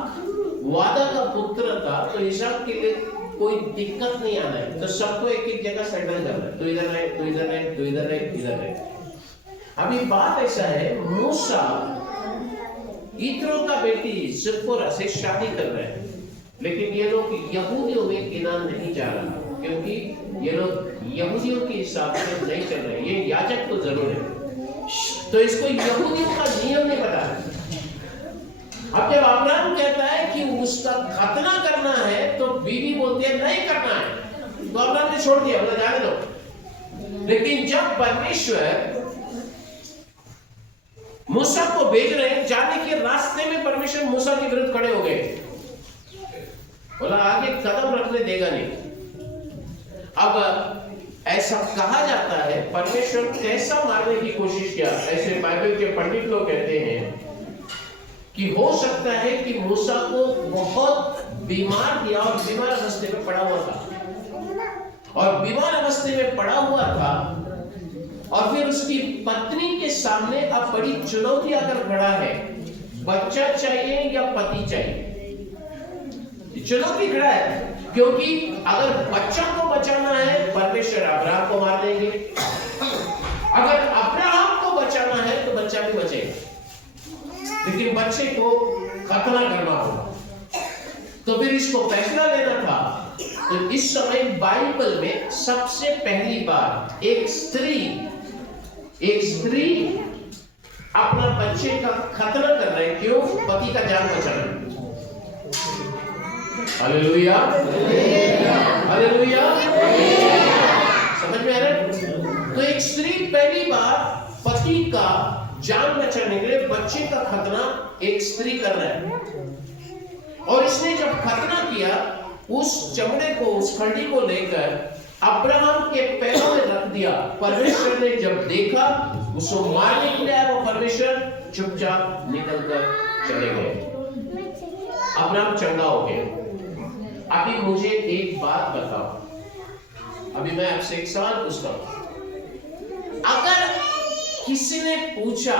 वादा का पुत्र था, तो इसहाक के लिए कोई दिक्कत नहीं आना है, तो सबको एक एक जगह सेटल करना है। तो इधर रहे, तो इधर रहे, तो इधर रहे, इधर रहे। अभी बात ऐसा है, मूसा इत्रो का बेटी जिप्पोरा से शादी कर रहे हैं, लेकिन ये लोग यहूदियों में गिनान नहीं जा रहा, क्योंकि ये लोग यहूदियों के हिसाब से नहीं चल रहे। ये याजक तो जरूर है, तो इसको यहूदियों का नियम नहीं पता। अब जब अब्राहम कहता है कि उसका खतना करना है, तो बीवी बोलती है नहीं करना है, तो अब्राहम ने छोड़ दिया, बोला जाने दो। लेकिन जब परमेश्वर मूसा को भेज रहे हैं, जाने के रास्ते में परमेश्वर मूसा के विरुद्ध खड़े हो गए, बोला आगे कदम रखने देगा नहीं। अब ऐसा कहा जाता है, परमेश्वर कैसा मारने की कोशिश किया। ऐसे बाइबल के पंडित लोग कहते हैं कि हो सकता है कि मूसा को बहुत बीमार किया और बीमार अवस्थे में पड़ा हुआ था, और बीमार अवस्थे में पड़ा हुआ था, और फिर उसकी पत्नी के सामने अब बड़ी चुनौती आकर खड़ा है, बच्चा चाहिए या पति चाहिए। चुनौती खड़ा है, क्योंकि अगर बच्चा को बचाना है, परमेश्वर अब्राहम को मार देंगे। अगर अब्राहम को बचाना है, तो बच्चा भी बचेगा, लेकिन बच्चे को खतना करना होगा। तो फिर इसको फैसला लेना था। तो इस समय बाइबल में सबसे पहली बार एक स्त्री अपना बच्चे का खतना कर रहे हैं। क्यों? पति का जान बचाना। Hallelujah, hallelujah. समझ में आ रहा है? तो एक स्त्री पहली बार पति का जान बचाने के लिए बच्चे का खतना एक स्त्री कर रहा है। और इसने जब खतना किया, उस चमड़े को, उस खंडी को लेकर अब्राहम के पैरों में रख दिया। परमेश्वर ने जब देखा, उसको मारने के लिए आया, वो परमेश्वर चुपचाप निकलकर चले गए। अब्राहम चंगा हो गया। अभी मुझे एक बात बताओ, अभी मैं आपसे एक सवाल पूछता हूं। अगर किसी ने पूछा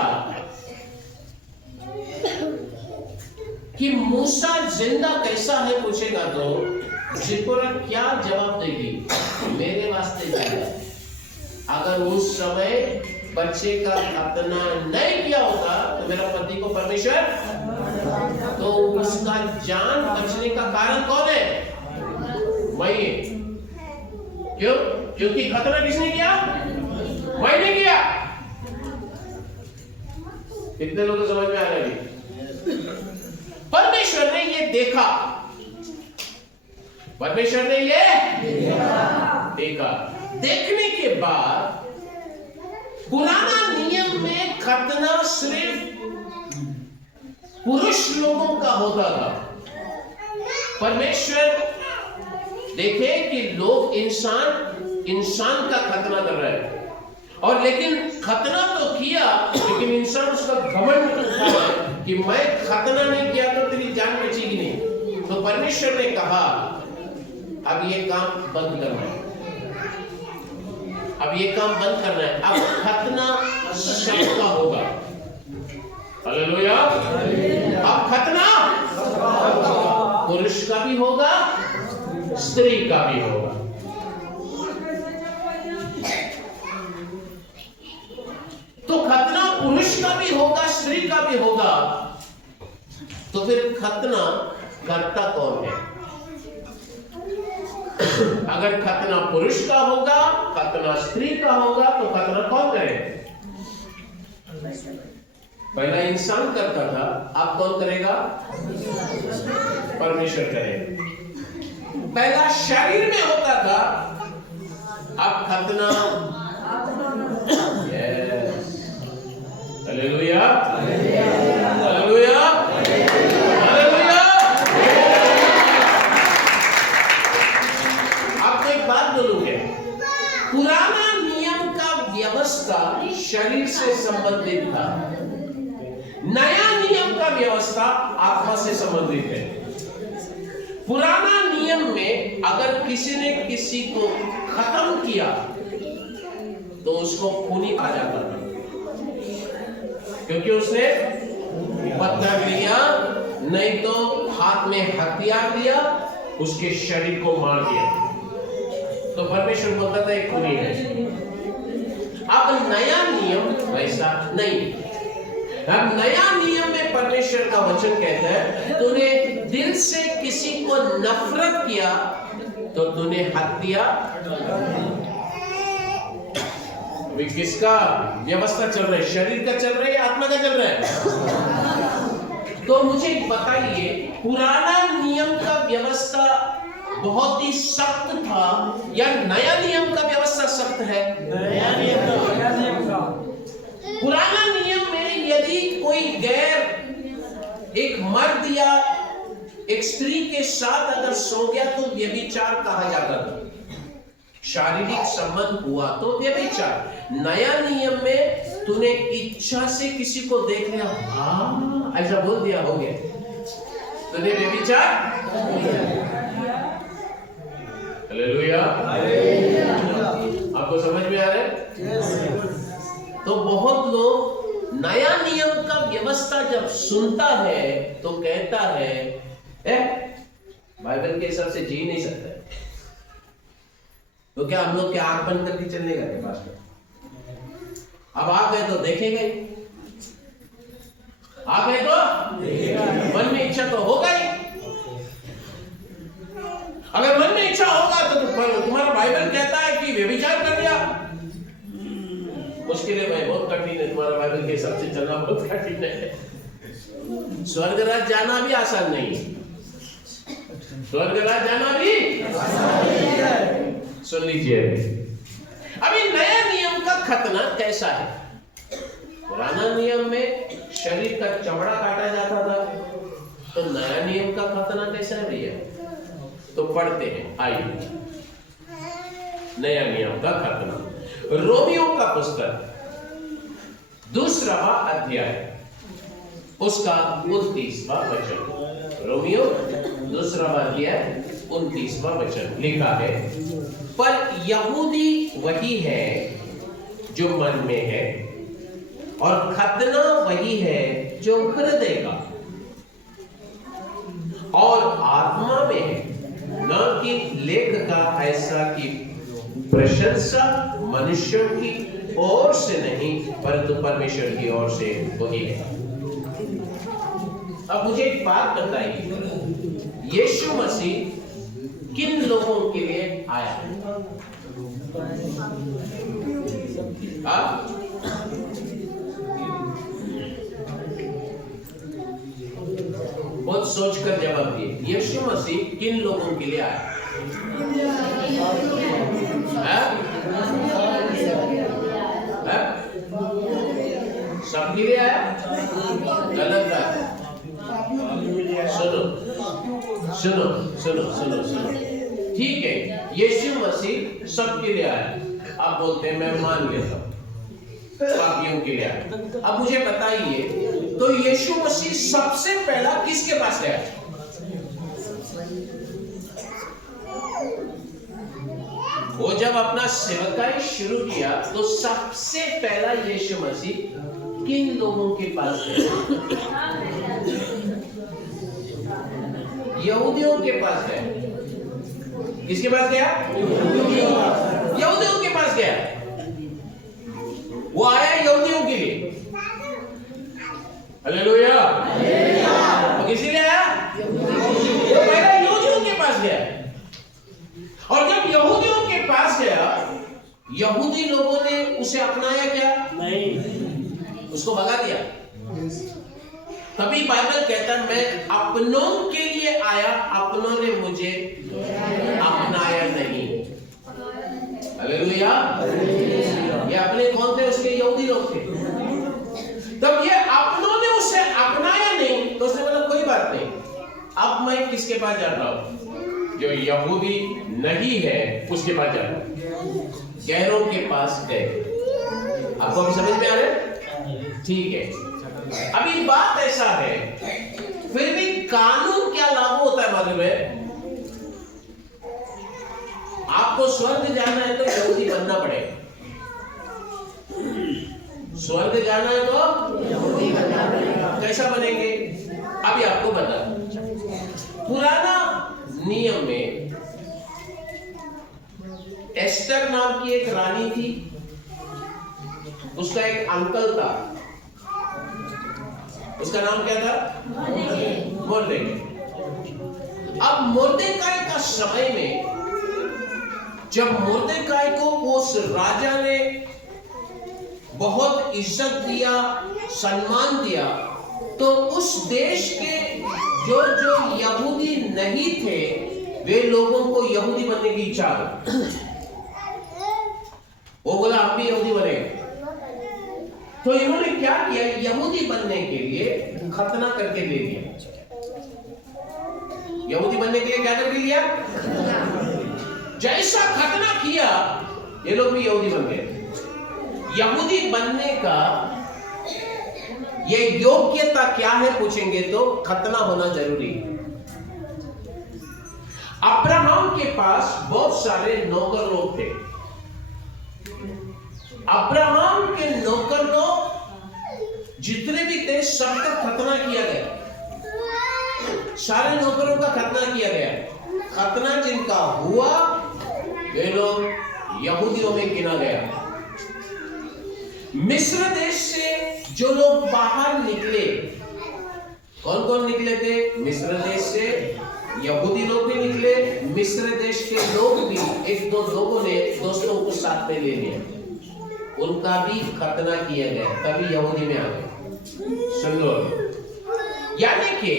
कि मूसा जिंदा कैसा है, पूछेगा तो सिपोरा क्या जवाब देगी? मेरे वास्ते क्या है? अगर उस समय बच्चे का खतना नहीं किया होता तो मेरा पति को परमेश्वर, तो उसका जान बचने का कारण कौन है? वही। क्यों? क्योंकि खतना किसने किया? मैंने किया। कितने लोगों को समझ में आ रहा है? परमेश्वर ने ये देखा, परमेश्वर ने ये देखा। देखने के बाद पुराना नियम में खतना सिर्फ पुरुष लोगों का होता था। परमेश्वर देखे कि लोग इंसान का खतना कर रहे हैं, और लेकिन खतना तो किया, लेकिन इंसान उसका घमंड करता है कि मैं खतना नहीं किया तो तेरी जान बचेगी नहीं। तो परमेश्वर ने कहा अब ये काम बंद करना है, अब ये काम बंद करना है। अब खतना सबका होगा। हालेलुया। अब खतना पुरुष का भी होगा, स्त्री का भी होगा। तो खतना पुरुष का भी होगा, स्त्री का भी होगा। तो फिर खतना करता कौन है? अगर खतना पुरुष का होगा, खतना स्त्री का होगा, तो खतना कौन करे? पहला इंसान करता था, अब कौन करेगा? परमेश्वर करेगा। पहला शरीर में होता था, अब खतना हालेलुया, हालेलुया, हालेलुया। आपको एक बात बोलूंगे, पुराना नियम का व्यवस्था शरीर से संबंधित था, नया नियम का व्यवस्था आत्मा से संबंधित है। पुराना नियम में अगर किसी ने किसी को खत्म किया तो उसको खूनी कहा जाता था, क्योंकि उसने पत्थर लिया, नहीं तो हाथ में हथियार लिया, उसके शरीर को मार दिया, तो परमेश्वर बोलता था एक खूनी है। अब नया नियम वैसा नहीं। अब नया नियम में परमेश्वर का वचन कहता है, तूने दिल से किसी को नफरत किया तो तूने हत्या। अभी किसका व्यवस्था चल रहा है? शरीर का चल रहा है या आत्मा का चल रहा है? तो मुझे बताइए, पुराना नियम का व्यवस्था बहुत ही सख्त था या नया नियम का व्यवस्था सख्त है? नया नियम का। पुराना नियम में यदि कोई गैर एक मर्द या एक स्त्री के साथ अगर सो गया तो व्यभिचार कहा जाता था, शारीरिक संबंध हुआ तो व्यभिचार। नया नियम में तूने इच्छा से किसी को देख लिया, हाँ ऐसा बोल दिया, हो गया, तूने व्यभिचार। हालेलुया। आपको समझ में आ रहा है? तो बहुत लोग नया नियम का व्यवस्था जब सुनता है तो कहता है बाइबल के हिसाब से जी नहीं सकता है, तो क्या हम लोग क्या आंख बंद करके चलने गए पास में? अब आ गए तो देखेंगे, आ गए तो मन में इच्छा तो होगा ही। अगर मन में इच्छा होगा तो तुम्हारा बाइबल कहता है कि व्यभिचार कर लिया, मुश्किल है भाई, बहुत कठिन है, तुम्हारा बाइबल के हिसाब से चलना बहुत कठिन है। स्वर्ग राज जाना भी आसान नहीं है, स्वर्ग राज जाना भी सुन लीजिए। अभी नया नियम का खतना कैसा है? पुराना नियम में शरीर का चमड़ा काटा जाता था, तो नया नियम का खतना कैसा है भैया? तो पढ़ते हैं, आइए। नया नियम का खतना, रोमियो का पुस्तक 2वां अध्याय उसका 29वां वचन। रोमियो 2वां अध्याय 29वां वचन लिखा है, पर यहूदी वही है जो मन में है, और खतना वही है जो हृदय का और आत्मा में है, न कि लेख का ऐसा कि प्रशंसा मनुष्यों की ओर से नहीं परंतु परमेश्वर की ओर से होती है। अब मुझे एक बात बताइए, यीशु मसीह किन लोगों के लिए आया? बहुत सोचकर जवाब दिए। यीशु मसीह किन लोगों के लिए आया? सबके लिए आया? गलत है। सुनो सुनो सुनो सुनो, ठीक है, यीशु मसीह सबके लिए आया। आप बोलते हैं मैं मान लेता हूं पापियों के लिए आया। अब मुझे बताइए, तो यीशु मसीह सबसे पहला किसके पास गया? वो जब अपना सेवकाई शुरू किया तो सबसे पहला यीशु मसीह किन लोगों के पास गया? यहूदियों के पास गया। किसके पास गया? यहूदियों के पास गया। वो आया यहूदियों के लिए। हालेलुया। वो किसी लिए आया? वो पहला यहूदियों के पास गया। और जब यहूदियों के पास गया, यहूदी लोगों ने उसे अपनाया क्या? नहीं, उसको भगा दिया। तभी बाइबल कहता है मैं अपनों के लिए आया, अपनों ने मुझे अपनाया नहीं। हालेलुया। ये अपने कौन थे? उसके यहूदी लोग थे। तब ये अपनों ने उसे अपनाया नहीं, तो उसने बोला कोई बात नहीं, अब मैं किसके पास जा रहा हूं? जो यहूदी नहीं है उसके पास जा रहा हूं। गैरों के पास गए। आपको अभी समझ में आ रहा है? ठीक है। अभी बात ऐसा है, फिर भी कानून क्या लागू होता है मालूम है? आपको स्वर्ग जाना है तो यहूदी बनना पड़ेगा। स्वर्ग जाना है तो यहूदी बनना पड़ेगा। कैसा बनेंगे? अभी आपको बता। पुराना नियम में एस्टर नाम की एक रानी थी, उसका एक अंकल था, उसका नाम क्या था? मोर्देकाई। अब मोर्देकाई का समय में जब मोर्देकाई को उस राजा ने बहुत इज्जत दिया, सम्मान दिया, तो उस देश के जो जो यहूदी नहीं थे वे लोगों को यहूदी बनने की इच्छा हुई। वो बोला आप भी यहूदी बनेंगे। तो इन्होंने क्या किया? यहूदी बनने के लिए खतना करके दे दिया। यहूदी बनने के लिए क्या करके दिया? जैसा खतना किया ये लोग भी यहूदी बन गए। यहूदी बनने का ये योग्यता क्या है पूछेंगे तो खतना होना जरूरी है। अब्राहम के पास बहुत सारे नौकर लोग थे। अब्राहम के नौकर लोग जितने भी थे सबका खतना किया गया। सारे नौकरों का खतना किया गया। खतना जिनका हुआ वे लोग यहूदियों में गिना गया। मिस्र देश से जो लोग बाहर निकले, कौन कौन निकले थे? मिस्र देश से यहूदी लोग भी निकले, मिस्र देश के लोग भी, एक दो लोगों ने दोस्तों को साथ में ले लिया, उनका भी खतना किया गया, तभी यहूदी में आ गए। सुन लो, यानी कि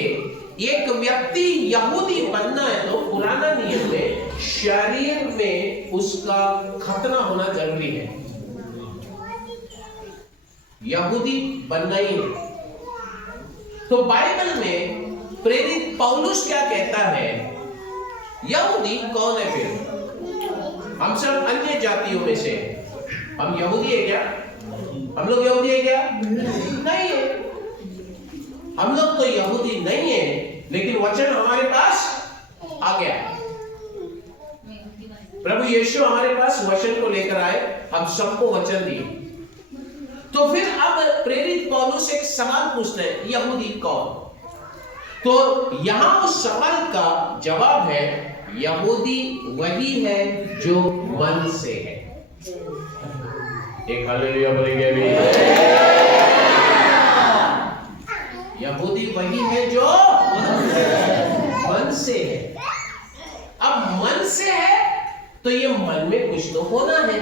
एक व्यक्ति यहूदी बनना है तो पुराना नियम में शरीर में उसका खतना होना जरूरी है। यहूदी बनना ही है। तो बाइबल में प्रेरित पौलुस क्या कहता है? यहूदी कौन है फिर? हम सब अन्य जातियों में से, हम यहूदी है क्या? हम लोग यहूदी है क्या? नहीं है। हम लोग तो यहूदी नहीं है, लेकिन वचन हमारे पास आ गया। प्रभु यीशु हमारे पास वचन को लेकर आए, हम सबको वचन दिए। तो फिर अब प्रेरित पौलुस एक सवाल पूछते हैं, यहूदी कौन? तो यहां उस सवाल का जवाब है यहूदी वही है जो मन से है। एक हालेलुया बोलेंगे भी। यहूदी वही है जो मन से है। अब मन से है तो ये मन में कुछ तो होना है।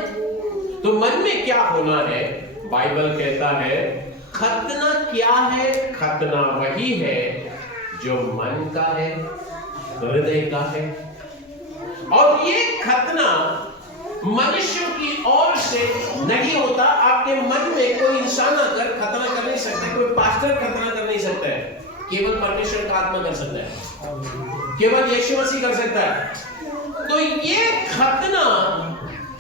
तो मन में क्या होना है? बाइबल कहता है खतना क्या है? खतना वही है जो मन का है, हृदय का है। और ये खतना मनुष्य की ओर से नहीं होता। आपके मन में कोई इंसान आकर खतना कर नहीं सकता, कोई पास्टर खतना कर नहीं सकता है। केवल परमेश्वर का आत्मा कर सकता है, केवल यीशु मसीह कर सकता है। तो ये खतना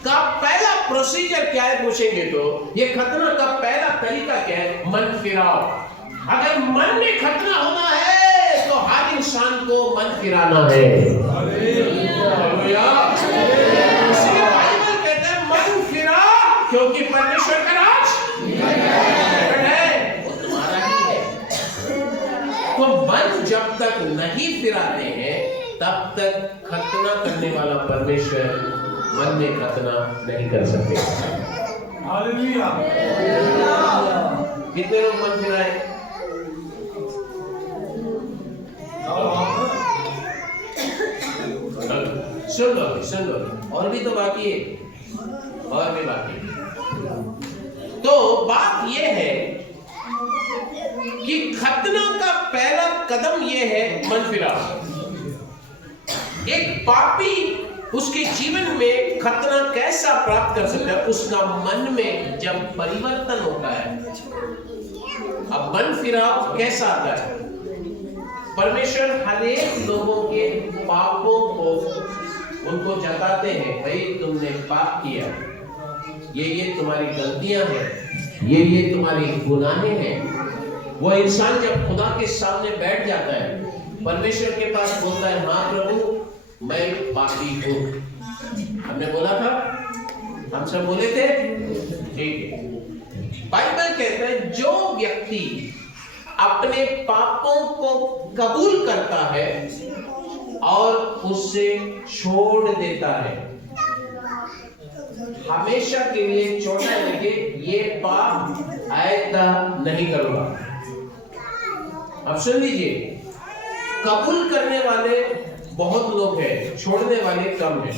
का पहला प्रोसीजर क्या है पूछेंगे तो ये खतना का पहला तरीका क्या है? मन फिराओ। अगर मन में खतना होना है तो हर इंसान को मन फिराना है। हालेलुया। इसलिए बाइबल कहता है मन फिरा, क्योंकि परमेश्वर का राज है, वो तुम्हारा ही है। तो मन जब तक नहीं फिराते हैं तब तक खतना करने वाला परमेश्वर मन में खतना नहीं कर सकते। हालेलुया। कितने लोग मन फिराए? सुन लो, और भी तो बाकी है, और भी बाकी है। तो बात यह है कि खतना का पहला कदम यह है मन फिराओ। एक पापी उसके जीवन में खतना कैसा प्राप्त कर सकता है? उसका मन में जब परिवर्तन होता है। अब मन फिराव कैसा आता है? परमेश्वर हर एक लोगों के पापों को उनको जताते हैं, भाई तुमने पाप किया, ये तुम्हारी गलतियां हैं, ये तुम्हारी गुनाहें हैं। वो इंसान जब खुदा के सामने बैठ जाता है, परमेश्वर के पास बोलता है, हाँ प्रभु मैं पापी हूं। हमने बोला था, हम सब बोले थे, ठीक है। बाइबल कहता है जो व्यक्ति अपने पापों को कबूल करता है और उससे छोड़ देता है, हमेशा के लिए छोड़ने लगे, ये पाप आएगा नहीं करूंगा। अब सुन लीजिए, कबूल करने वाले बहुत लोग हैं, छोड़ने वाले कम हैं।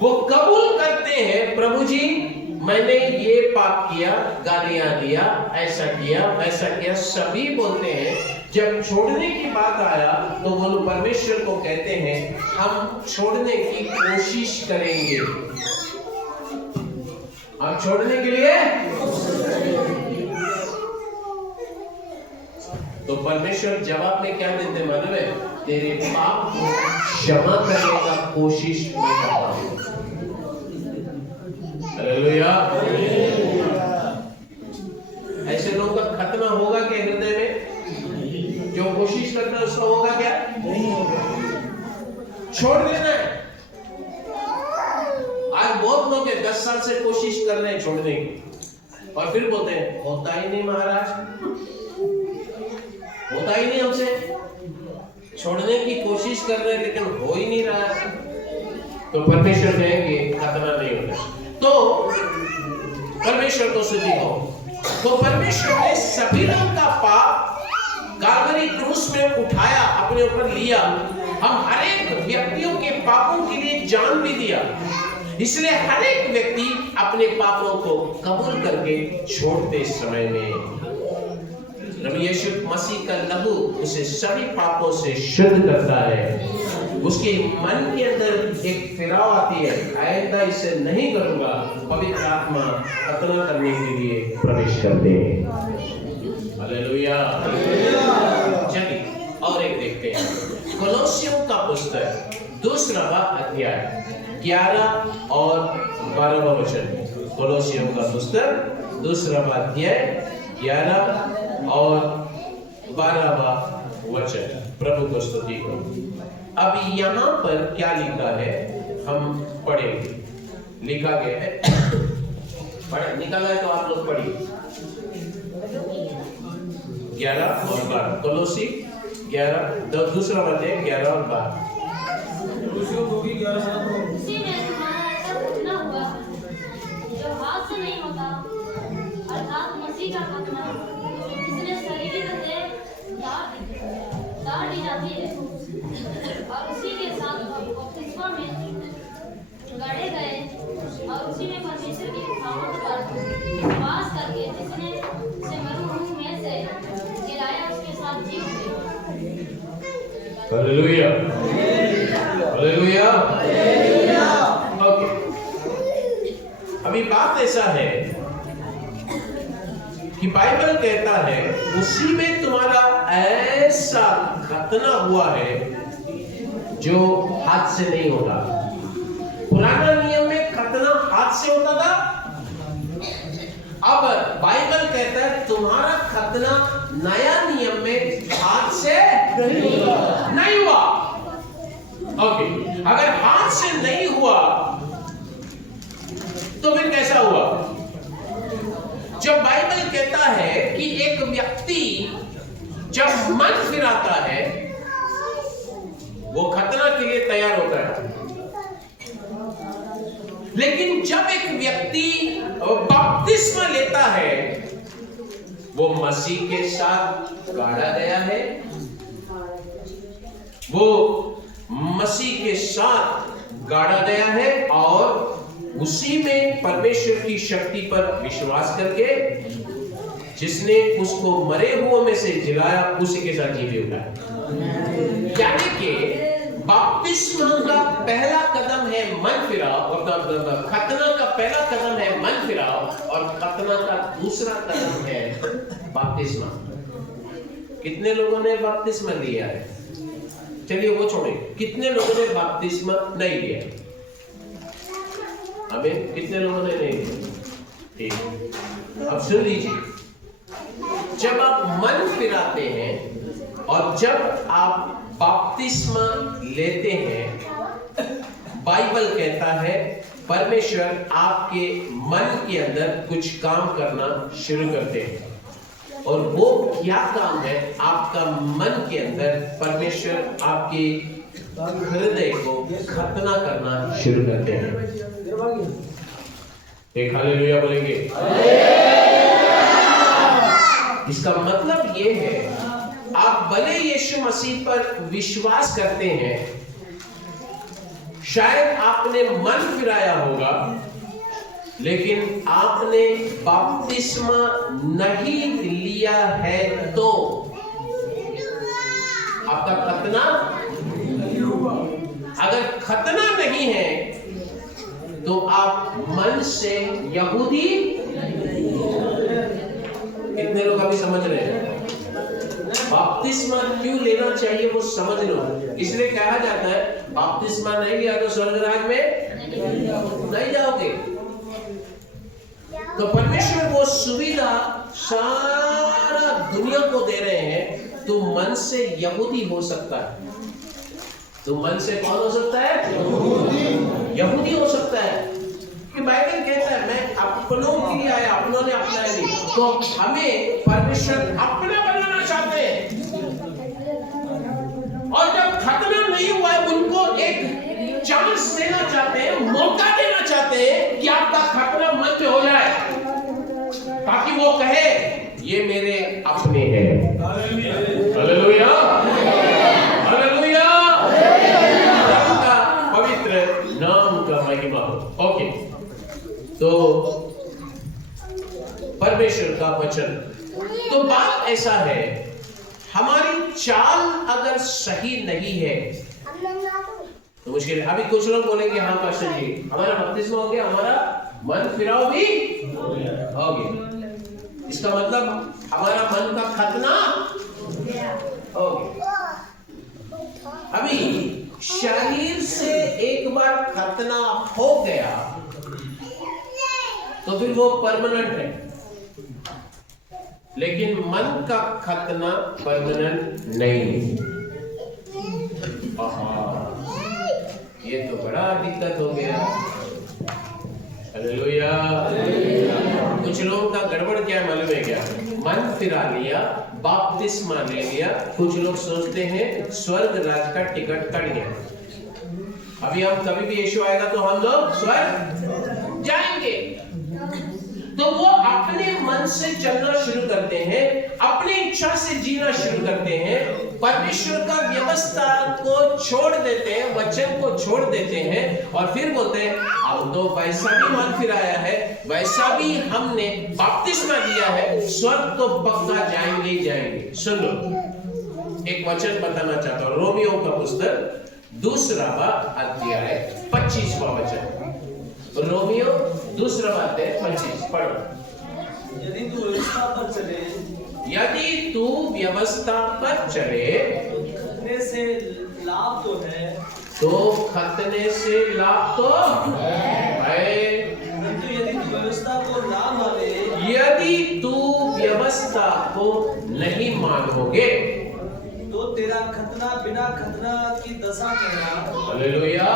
वो कबूल करते हैं, प्रभु जी मैंने ये पाप किया, गालियां दिया, ऐसा किया वैसा किया, सभी बोलते हैं। जब छोड़ने की बात आया तो वो लोग परमेश्वर को कहते हैं हम छोड़ने की कोशिश करेंगे। हम छोड़ने के लिए तो परमेश्वर जवाब में क्या देते मालूम है? तेरे पाप को क्षमा करने का कोशिश मैं करता हूं। हालेलुया। ऐसे लोगों का खतना होगा क्या हृदय में? जो कोशिश करता है उसका होगा क्या? नहीं होगा। छोड़ देना है। आज बहुत लोग 10 साल से कोशिश कर रहे हैं छोड़ने की और फिर बोलते हैं होता ही नहीं महाराज, होता ही नहीं हमसे। छोड़ने की कोशिश कर रहे हैं लेकिन हो ही नहीं रहा है। तो परमेश्वर कहेंगे खतना नहीं होता। तो परमेश्वर को स्तुति हो। तो परमेश्वर ने सभी लोगों का पाप काल्वरी क्रूस में उठाया, अपने ऊपर लिया। हम हर एक व्यक्तियों के पापों के लिए जान भी दिया। इसलिए हर एक व्यक्ति अपने पापों को कबूल करके छोड़ते समय में प्रभु यीशु मसीह का लहू उसे सभी पापों से शुद्ध करता है। उसके मन के अंदर एक फिराव आती है, आइंदा इसे नहीं करूंगा। पवित्र आत्मा खतना करने के लिए प्रवेश करते हैं। हालेलुया। चलिए और एक देखते हैं, कोलोसियों का पुस्तक 2वां अध्याय 11 और 12वां वचन। कोलोसियों का पुस्तक 2वां अध्याय 11 और 12वां वचन। प्रभु को स्तुति हो। अब यहाँ पर क्या लिखा है हम पढ़ेंगे। लिखा गया है, पढ़े निकाला है तो आप लोग पढ़िए। 11 और 12 कोलोसी 11 2वां अध्याय 11 और 12। उसी में तुम्हारा ऐसा खतना हुआ जो हाथ से नहीं होता, अर्थात मसीह का खतना, जिसने शरीर देह दाढ़ दी जाती है, और उसी के साथ बपतिस्मा में गड़े गए, और उसी में परमेश्वर की उठावट पर विश्वास करके जिसने उसे मरुभूमि में से गिराया, उसके साथ जी उठे। Hallelujah, hallelujah. ओके, अभी बात ऐसा है कि बाइबल कहता है उसी में तुम्हारा ऐसा खतना हुआ है जो हाथ से नहीं होता। पुराना नियम में खतना हाथ से होता था, अब बाइबल कहता है तुम्हारा खतना नया नियम में हाथ से नहीं हुआ। ओके, अगर हाथ से नहीं हुआ तो फिर कैसा हुआ? जब बाइबल कहता है कि एक व्यक्ति जब मन फिराता है वो खतना के लिए तैयार होता है, लेकिन जब एक व्यक्ति बपतिस्मा लेता है वो मसीह के साथ गाड़ा गया है, वो मसीह के साथ गाड़ा गया है और उसी में परमेश्वर की शक्ति पर विश्वास करके जिसने उसको मरे हुओं में से जिलाया उसी के साथ जी भी उठाया। यानी कि बपतिस्मा का पहला कदम है मन फिराव, खतना का पहला कदम है मन फिराव, और खतना का दूसरा कदम है बपतिस्मा। कितने लोगों ने बपतिस्मा लिया है? चलिए वो छोड़े, कितने लोगों ने बपतिस्मा नहीं लिया? अबे कितने लोगों ने नहीं लिया? ठीक, अब सुन लीजिए, जब आप मन फिराते हैं और जब आप बपतिस्मा लेते हैं, बाइबल कहता है परमेश्वर आपके मन के अंदर कुछ काम करना शुरू करते हैं, और वो क्या काम है? आपका मन के अंदर परमेश्वर आपके हृदय को खतना करना शुरू करते हैं। एक हालेलुया बोलेंगे। इसका मतलब ये है, आप भले यीशु मसीह पर विश्वास करते हैं, शायद आपने मन फिराया होगा, लेकिन आपने बपतिस्मा नहीं लिया है तो आपका खतना, अगर खतना नहीं है तो आप मन से यहूदी। कितने लोग अभी समझ रहे हैं बपतिस्मा क्यों लेना चाहिए? वो समझ लो। इसलिए कहा जाता है बपतिस्मा नहीं लिया तो स्वर्ग राज में नहीं जाओगे। तो परमेश्वर वो सुविधा सारा दुनिया को दे रहे हैं। तू मन से यहूदी हो सकता है। तू मन से कौन हो सकता है? यहूदी हो सकता है। कि बाइबल कहता है मैं अपनों के लिए आया, अपनों ने अपनाया नहीं। तो हमें परमेश्वर अपना बनाना चाहते हैं, और जब खतना नहीं हुआ है उनको एक चांस देना चाहते हैं, मौका देना चाहते हैं कि आपका खतना मन में हो जाए, ताकि वो कहे ये मेरे अपने हैं। हालेलुया, हालेलुया, आपका पवित्र नाम का महिमा हो। ओके, तो परमेश्वर का वचन, तो बात ऐसा है, हमारी चाल अगर सही नहीं है तो मुश्किल है। अभी कुछ लोग बोलेंगे हाँ पास्टर जी हमारा बपतिस्मा हो गया, हमारा मन फिराव भी हो गया। इसका मतलब हमारा मन का खतना हो गया। अभी शरीर से एक बार खतना हो गया तो फिर वो परमानेंट है, लेकिन मन का खतना परमानेंट नहीं है। ये तो बड़ा दिक्कत हो गया। हालेलुया। कुछ लोगों का गड़बड़ क्या है मालूम है क्या? मन फिरा लिया, बपतिस्मा ले लिया, कुछ लोग सोचते हैं स्वर्ग राज का टिकट कट गया। अभी हम कभी भी यीशु आएगा तो हम लोग स्वर्ग जाएंगे। तो वो अपने मन से चलना शुरू करते हैं, अपनी इच्छा से जीना शुरू करते हैं, परमेश्वर का व्यवस्था को छोड़ देते हैं, वचन को छोड़ देते हैं और फिर बोलते हैं अब तो वैसा भी मन फिराया है, वैसा भी हमने बपतिस्मा दिया है, स्वर्ग तो पक्का जाएंगे ही जाएंगे। सुन लो, एक वचन बताना चाहता हूं, रोमियो का पुस्तक 2वां अध्याय 25वां वचन। रोमियो 2वां अध्याय 25 पढ़ो। यदि तू व्यवस्था पर चले, यदि तू व्यवस्था पर चले खतने से लाभ तो है, तो खतने से लाभ तो है, परंतु यदि तू व्यवस्था को ना माने, यदि तू व्यवस्था को नहीं मानोगे तो तेरा खतना बिना खतना की दशा करना। हालेलुया।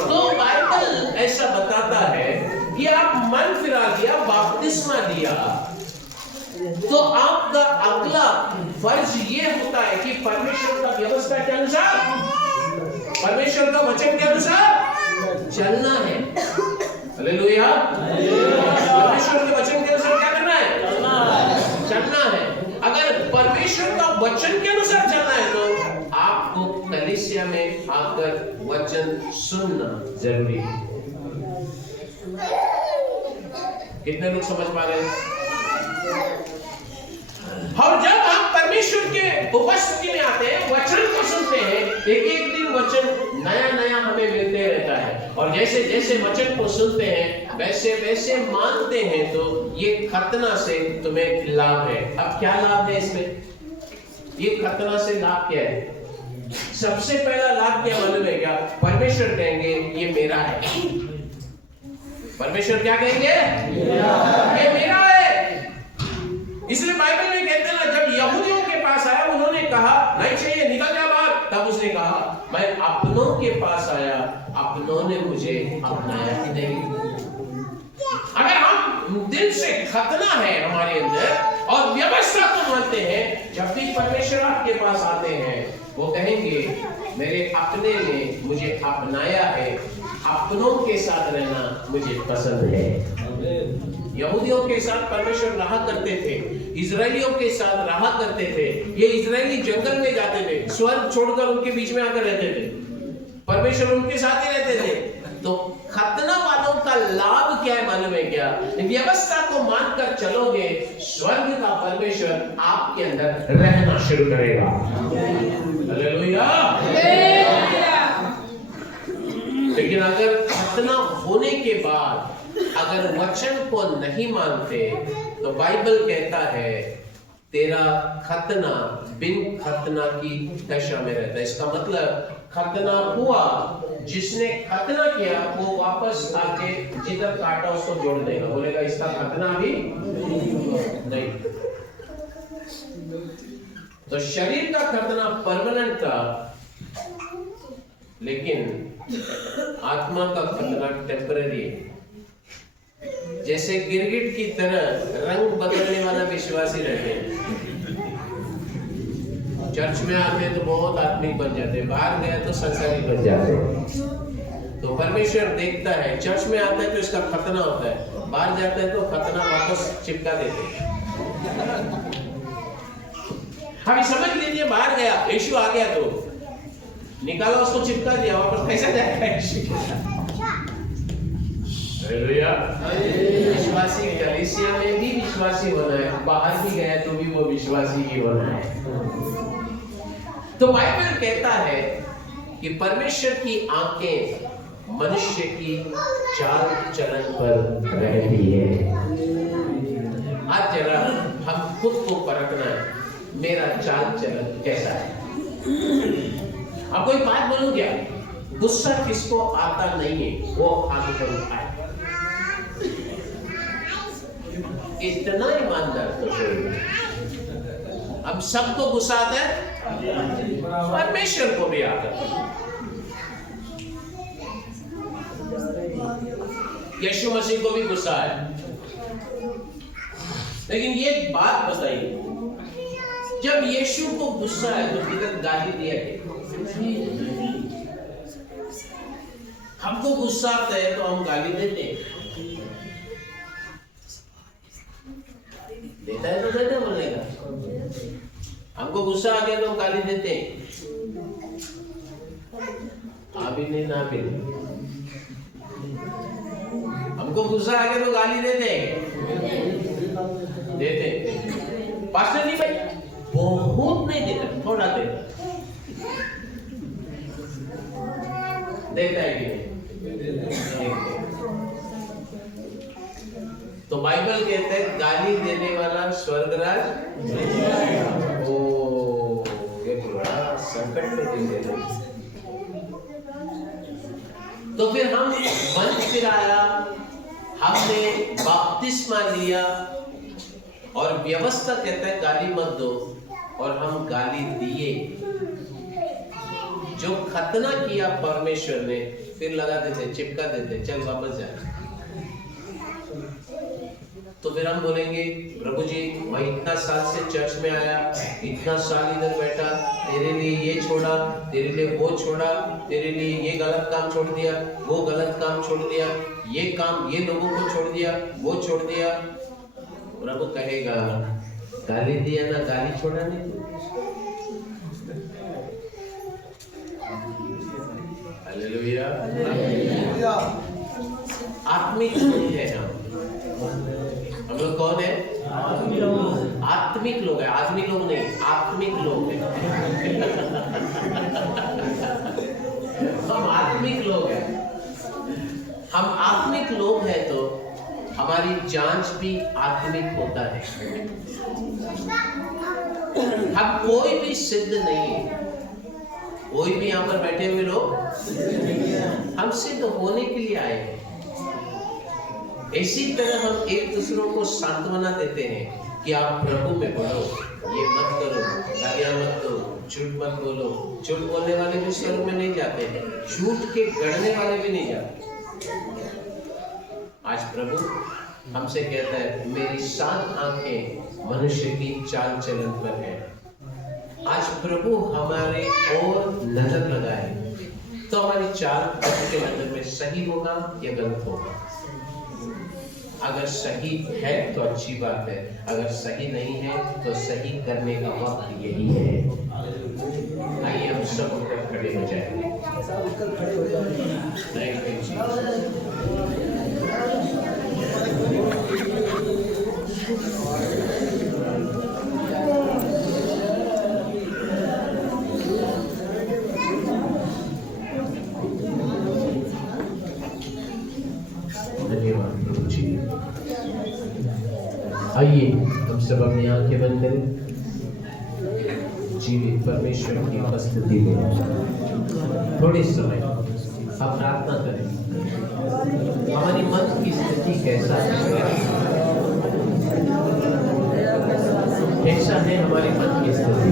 तो बाइबल ऐसा बताता है कि आप मन फिरा दिया, बपतिस्मा लिया, तो आपका अगला फर्ज ये होता है कि परमेश्वर का व्यवस्था के अनुसार, परमेश्वर का वचन के अनुसार चलना है। हालेलुया। परमेश्वर के वचन के अनुसार क्या करना है? चलना है। अगर परमेश्वर का वचन के अनुसार चलना है तो आपको कलीसिया में आकर वचन सुनना जरूरी है। कितने लोग समझ पा रहे हैं? और जब हम परमेश्वर के उपस्थिति में आते हैं, वचन को सुनते हैं, एक एक दिन वचन नया नया हमें मिलते रहता है और जैसे जैसे वचन को सुनते हैं वैसे वैसे मानते हैं, तो ये खतना से तुम्हें लाभ है। अब क्या लाभ है इसमें? ये खतना से लाभ क्या है? सबसे पहला लाभ क्या मालूम है क्या? परमेश्वर कहेंगे ये मेरा है। परमेश्वर क्या कहेंगे? ये मेरा है। इसलिए बाइबल में कहते हैं ना, जब यहूदियों के पास आया उन्होंने कहा नहीं चाहिए, निकल जा बाहर, तब उसने कहा मैं अपनों के पास आया, अपनों ने मुझे अपनाया ही नहीं। अगर हम दिल से खतना है हमारे अंदर और व्यवस्था को मानते हैं, जब भी परमेश्वर आपके पास आते हैं वो कहेंगे मेरे अपने ने मुझे अपनाया है, अपनों के साथ रहना मुझे पसंद है। यहूदियों के साथ परमेश्वर रहा करते थे, इजरायलियों के साथ रहा करते थे। ये इजरायली जंगल में जाते थे, स्वर्ग छोड़कर उनके बीच में आकर रहते थे, परमेश्वर उनके साथ ही रहते थे। तो खतना वालों का लाभ क्या है मालूम है क्या? व्यवस्था को मानकर चलोगे, स्वर्ग का परमेश्वर आपके अंदर रहना शुरू करेगा। हालेलुया। लेकिन अगर खतना होने के बाद अगर वचन को नहीं मानते तो बाइबल कहता है तेरा खतना बिन खतना की दशा में रहता है। इसका मतलब खतना हुआ, जिसने खतना किया वो वापस आके जिधर काटा उसको जोड़ देगा, बोलेगा इसका खतना भी नहीं। तो शरीर का खतना परमानेंट था, लेकिन आत्मा का खतना टेम्पररी है। जैसे गिरगिट की तरह रंग बदलने वाला विश्वासी रहते हैं। चर्च में आते हैं तो बहुत आत्मिक बन जाते हैं, बाहर गए तो संसारी बन जाते हैं। तो परमेश्वर देखता है, चर्च में आता है तो इसका खतना होता है, बाहर जाता है तो खतना वापस चिपका देते हैं। अभी समझ लीजिए, बाहर गया, यीशु आ गया तो निकाला, उसको चिपका दिया, वापस कैसे जाएगा यीशु के साथ? हालेलुया। विश्वासी कलीसिया में भी विश्वासी होना है, बाहर भी गया तो भी वो विश्वासी ही होना है। तो बाइबल कहता है कि परमेश्वर की आंखें मनुष्य की चाल चलन पर रहती है। आज जरा हम खुद को परखना है, मेरा चाल चलन कैसा है। आपको एक बात बोलूं क्या? गुस्सा किसको आता नहीं है वो हाथ पर उठाए। इतना ईमानदार तो कोई नहीं। अब सबको गुस्सा आता है, परमेश्वर को भी आता है। यीशु मसीह को भी गुस्सा है, लेकिन ये बात बताइए, जब यीशु को गुस्सा है तो किधर गाली दिया है? हमको गुस्सा आता है तो हम गाली देते हैं, देता है तो देते बोलने का। हमको गुस्सा आ गया तो हम गाली देते हैं, आ भी नहीं ना भी नहीं। हमको गुस्सा आ गया तो गाली देते पास्टर जी भाई बहुत नहीं देता, थोड़ा देता है कि नहीं? तो बाइबल कहते हैं गाली देने वाला स्वर्गराज ओ ये बड़ा संकट में दिन देना। तो फिर हम मन फिराया, हमने बपतिस्मा लिया और व्यवस्था कहता है गाली मत दो, और हम गाली दिए। जो खतना किया परमेश्वर ने, फिर लगा देते, चिपका देते, चल वापस जा। तो फिर हम बोलेंगे प्रभु जी मैं इतना साल से चर्च में आया, इतना साल इधर बैठा, तेरे लिए ये छोड़ा, तेरे लिए वो छोड़ा, तेरे लिए ये गलत काम छोड़ दिया, वो गलत काम छोड़ दिया, ये काम ये लोगों को छोड़ दिया, वो छोड़ दिया। प्रभु कहेगा गाली दिया ना, गाली छोड़ा नहीं। हालेलुया। आत्मिक है हम लोग कौन है? आत्मिक लोग है, आदमी लोग नहीं, आत्मिक लोग है। हम आत्मिक लोग हैं। हम आत्मिक लोग हैं तो हमारी जांच भी आत्मिक होता है। हम कोई भी सिद्ध नहीं है, कोई भी यहाँ पर बैठे हुए लोग हम सिद्ध होने के लिए आए हैं। इसी तरह हम एक दूसरों को सांत्वना देते हैं कि आप प्रभु में बढ़ो, ये मत करो, गालियां मत दो, झूठ मत बोलो। झूठ बोलने वाले भी स्वर्ग में नहीं जाते, झूठ के गढ़ने वाले भी नहीं जाते। आज प्रभु हमसे कहता है मेरी 7 आंखें मनुष्य की चाल चलन पर है। आज प्रभु हमारे और नजर लगाए तो हमारी चाल प्रभु के नजर में सही होगा या गलत होगा। अगर सही है तो अच्छी बात है, अगर सही नहीं है तो सही करने का वक्त यही है। आइए हम सब उठकर खड़े हो जाएंगे। धन्यवाद प्रभु जी। आइए हम सब अपनी आंखें बंद करें, जीवित परमेश्वर की उपस्थिति में थोड़े समय हम प्रार्थना करें। हमारी मन की स्थिति कैसा है हमारी मन की स्थिति।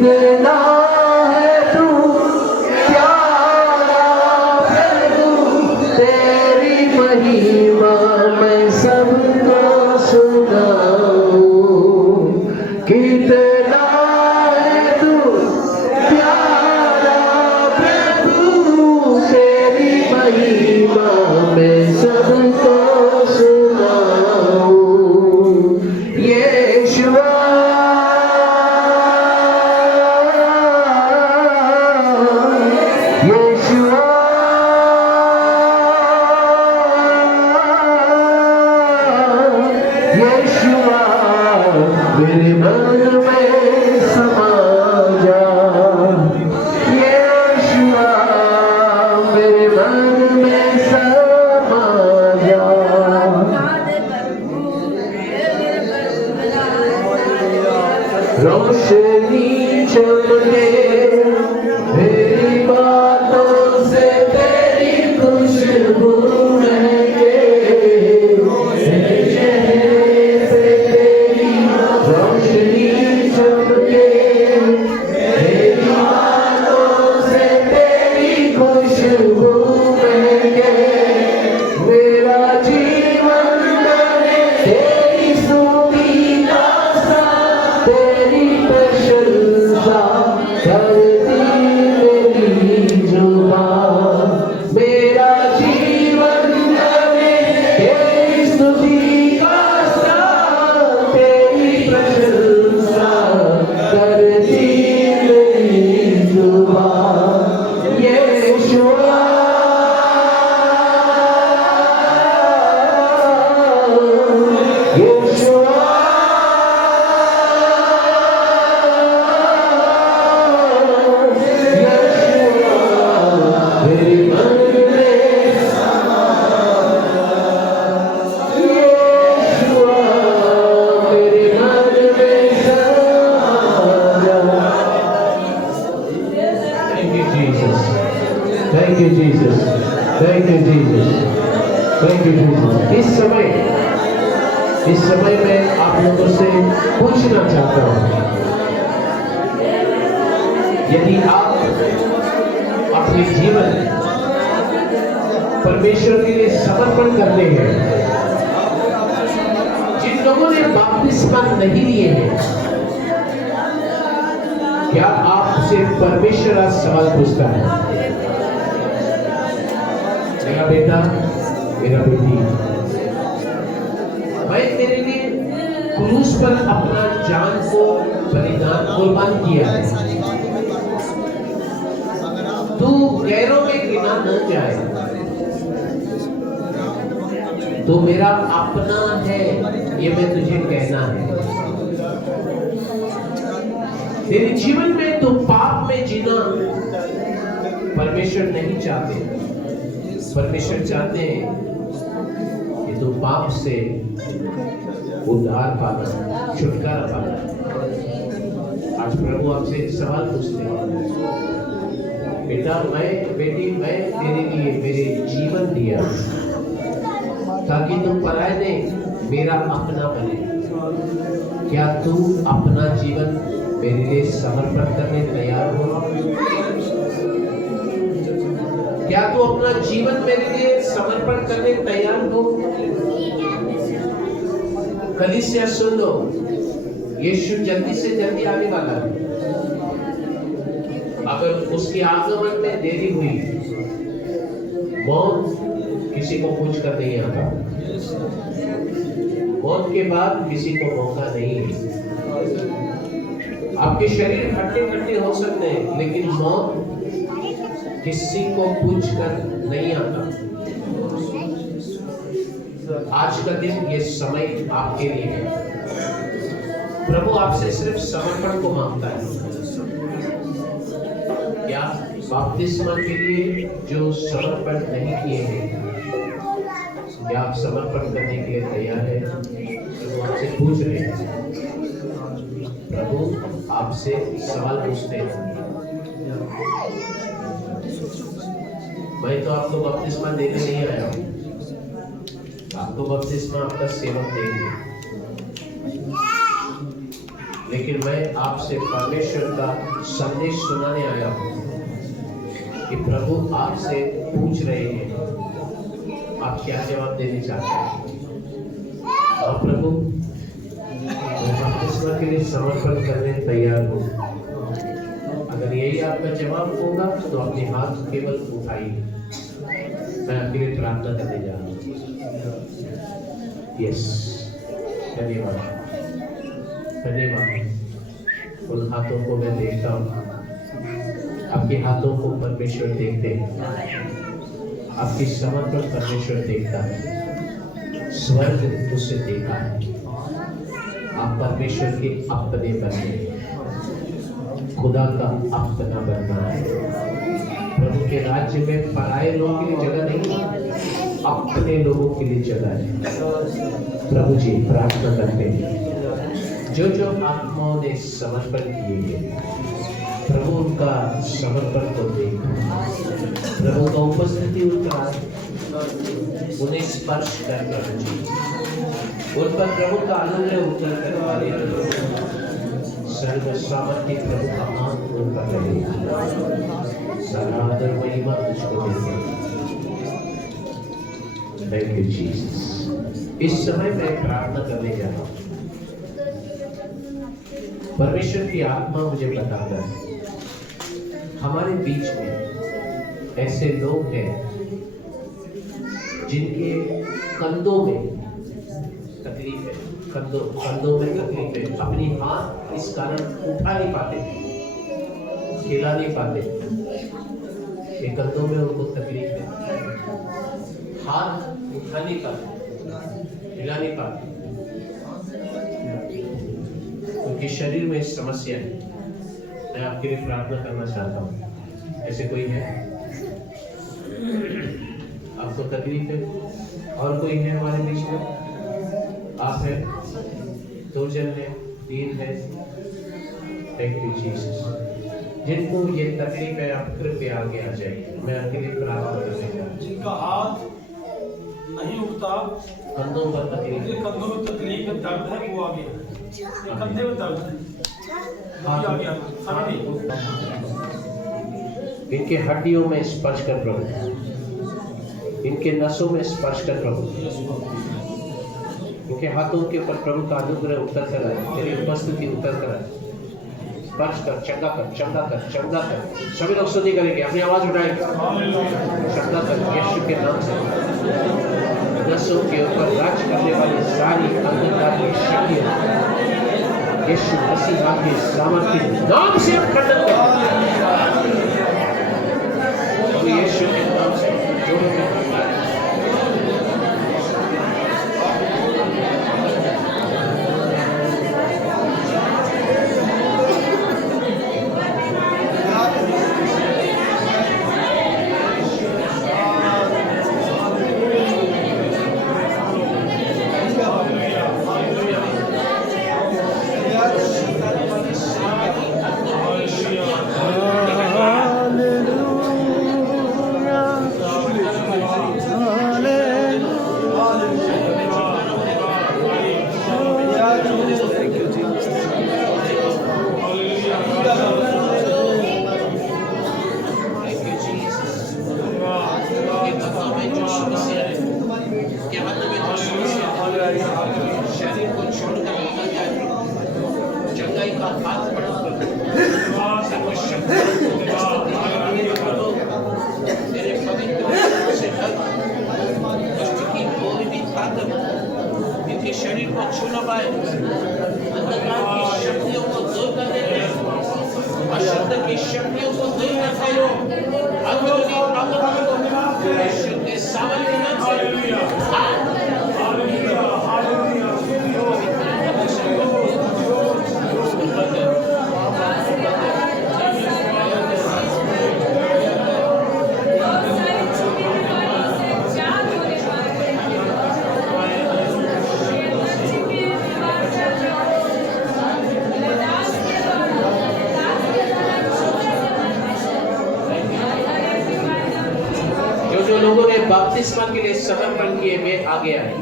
कितना है तू प्यारा प्रभु, तेरी महिमा मैं सबको सुनाऊं। कितना है तू प्यारा प्रभु, तेरी महिमा मैं सबको सुनाऊं। यीशुआ यीशुआ यीशुआ मेरे मन में समा जा। यीशुआ मेरे मन में समा जा। रोशनी चमके तेरी बातों से, तेरी खुशबू महके तेरे चेहरे से, तेरी रोशनी चमके तेरी बातों से, तेरी खुशबू महके। मेरा जीवन करे तेरी स्तुति का सा, तेरी प्रशंसा करती मेरी जुबान। मेरा जीवन करे तेरी स्तुति का सा, तेरी प्रशंसा करती मेरी जुबान। यीशुआ यीशुआ मेरे मन में समा जा। यीशुआ मेरे मन में समा जा। Thank you, Jesus. Thank you, Jesus. Thank you, Jesus. Thank you, Jesus. इस समय मैं आप लोगों से पूछना चाहता हूँ, यदि आप अपने जीवन परमेश्वर के लिए समर्पण करते हैं, जिन लोगों ने बपतिस्मा नहीं लिए हैं, क्या आपसे परमेश्वर आज सवाल पूछता है, मेरा बेटा मेरा बेटी, मैं तेरे लिए क्रूस पर अपना जान को बलिदान कुर्बान किया है, तू गैरों में गिना न जाए, तो मेरा अपना है, ये मैं तुझे कहना है। तेरे जीवन में तो पाप में जीना परमेश्वर नहीं चाहते। परमेश्वर चाहते हैं कि तू पाप से उद्धार पाना, छुटकारा पाना। आज प्रभु आपसे एक सवाल पूछते हैं, बेटा बेटी मैं तेरे लिए मेरे जीवन दिया ताकि तुम पराए नहीं मेरा अपना बने। क्या तू अपना जीवन मेरे लिए समर्पण करने तैयार हो? क्या तू अपना जीवन मेरे लिए समर्पण करने तैयार हो? कलीसिया सुन लो, यीशु जल्दी से जल्दी आने वाला है। अगर उसके आगमन में देरी हुई, मौत किसी को पूछ कर नहीं आता, मौत के बाद किसी को मौका नहीं है। आपके शरीर हट्टे कट्टे हो सकते हैं, लेकिन मौत किसी को पूछ कर नहीं आता। आज का दिन, ये समय आपके लिए है। प्रभु आपसे सिर्फ समर्पण को मांगता है। क्या बपतिस्मा के लिए जो समर्पण नहीं किए हैं, क्या आप समर्पण करने के लिए तैयार हैं? प्रभु आपसे पूछ रहे हैं। प्रभु आपसे सवाल पूछते हैं। मैं तो आपको बपतिस्मा देने नहीं आया हूँ, आपको बपतिस्मा आपका सेवक देंगे। लेकिन मैं आपसे परमेश्वर का संदेश सुनाने आया हूँ कि प्रभु आपसे पूछ रहे हैं आप क्या जवाब देने चाहते हैं। और प्रभु मैं बपतिस्मा के लिए समर्पण करने तैयार हूँ। अगर यही आपका जवाब होगा तो अपने हाथ केवल उठाइए। मैं आपके लिए प्रार्थना करने जा रहा हूँ। यस, धन्यवाद धन्यवाद। उन हाथों को मैं देखता हूँ, आपके हाथों को परमेश्वर देखते हैं, आपकी समर्पण परमेश्वर देखता है, स्वर्ग उसे देखा है। आप परमेश्वर के अपने बने, खुदा का अपना बनना है। प्रभु के राज्य में पराये लोगों के लिए जगह नहीं, अपने लोगों के लिए जगह है। प्रभु जी प्रार्थना करते हैं जो जो आत्माओं ने समर्पण किए हैं, प्रभु उनका समर्पण को देख, प्रभु का उपस्थिति उनका उन्हें स्पर्श कर प्रभु जी, उन पर प्रभु का अनुग्रह उतर कर वाले सर्व सामर्थ्य प्रभु का आंख उन पर रहे। सारा आदर महिमा तुझको देते हैं। Thank you Jesus. इस समय मैं प्रार्थना करने जा रहा हूँ। परमेश्वर की आत्मा मुझे बताता है हमारे बीच में ऐसे लोग हैं जिनके कंधों में तकलीफ है, कंधों में तकलीफ है। अपनी हाथ इस कारण उठा नहीं पाते, हिला नहीं पाते। ये कंधों में उनको तकलीफ है, हाथ उठा नहीं पाते, हिला नहीं पाते, क्योंकि शरीर में समस्या है। मैं आपके लिए प्रार्थना करना चाहता हूँ। ऐसे कोई है आपको तकलीफ है? और कोई है हमारे बीच में? आप है, 2 जन है, 3 है। Thank you Jesus. जिनको ये तकलीफ है आप कृपया आगे आ जाइए। मैं आपके लिए प्रार्थना करने जा रहा हूँ। जिनका हाथ नहीं उठता, कंधों पर तकलीफ है, कंधों में तकलीफ है, दर्द है, वो आ गया। ये कंधे में दर्द है, आ गया। इनके हड्डियों में स्पर्श कर प्रभु, इनके नसों में स्पर्श कर प्रभु, इनके हाथों के ऊपर प्रभु का अनुग्रह उतर कर आए, तेरी उपस्थिति उतर कर आए। स्पर्श कर, चंगा कर, चंगा कर, चंगा कर। सभी लोग स्तुति करेंगे, अपनी आवाज उठाएंगे। चंगा कर यीशु के नाम से। नसों के ऊपर राज करने वाली सारी अंधकार की शक्तियां यीशु मसीह के सामर्थ्य नाम से हम खंडन करते हैं। यीशु के नाम से जोड़ों में शरीर को छू न पाए, अंधकार की शक्तियों को दूर कर देते, अशुद्ध की शक्तियों को दूर करते हो, अंदरूनी ताकतों को यीशु के सामर्थ्य नाम से लोगों ने बपतिस्मा के लिए समर्पण किए वे आगे आए।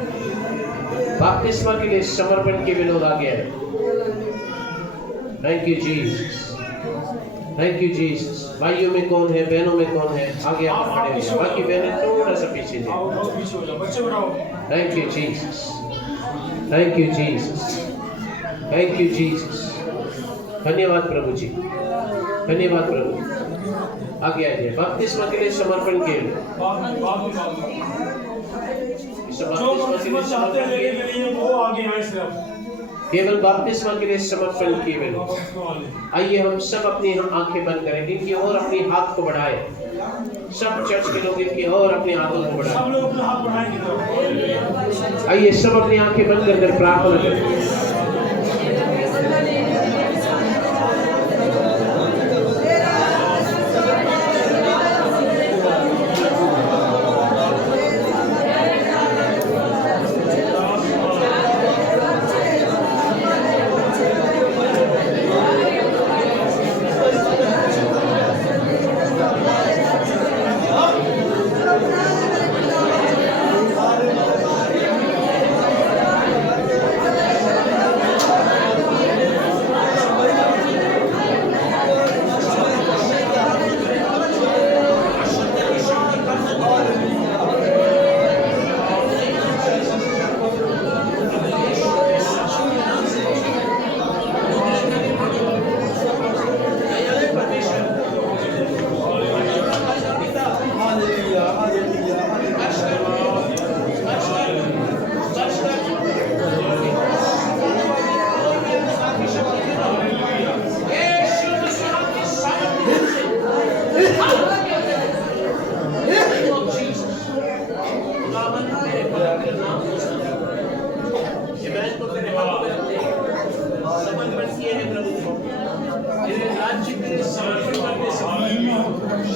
बपतिस्मा के लिए समर्पण किए वे लोग आगे आए। Thank you Jesus, thank you Jesus. भाइयों में कौन है, बहनों में कौन है, आगे आप खड़े रहिए, बाकी बहनें थोड़ा सा पीछे जाए। Thank you Jesus, thank you Jesus, thank you Jesus. धन्यवाद प्रभु जी, धन्यवाद प्रभु। आगे आइए, बपतिस्मा के लिए समर्पण के लिए केवल बपतिस्मा के लिए समर्पण किए हुए। आइए हम सब अपनी आंखें बंद करें, इनकी और अपनी हाथ को बढ़ाएं। सब चर्च के लोग इनकी और अपने हाथों को बढ़ाएं। आइए सब अपनी आंखें बंद कर प्रार्थना करें।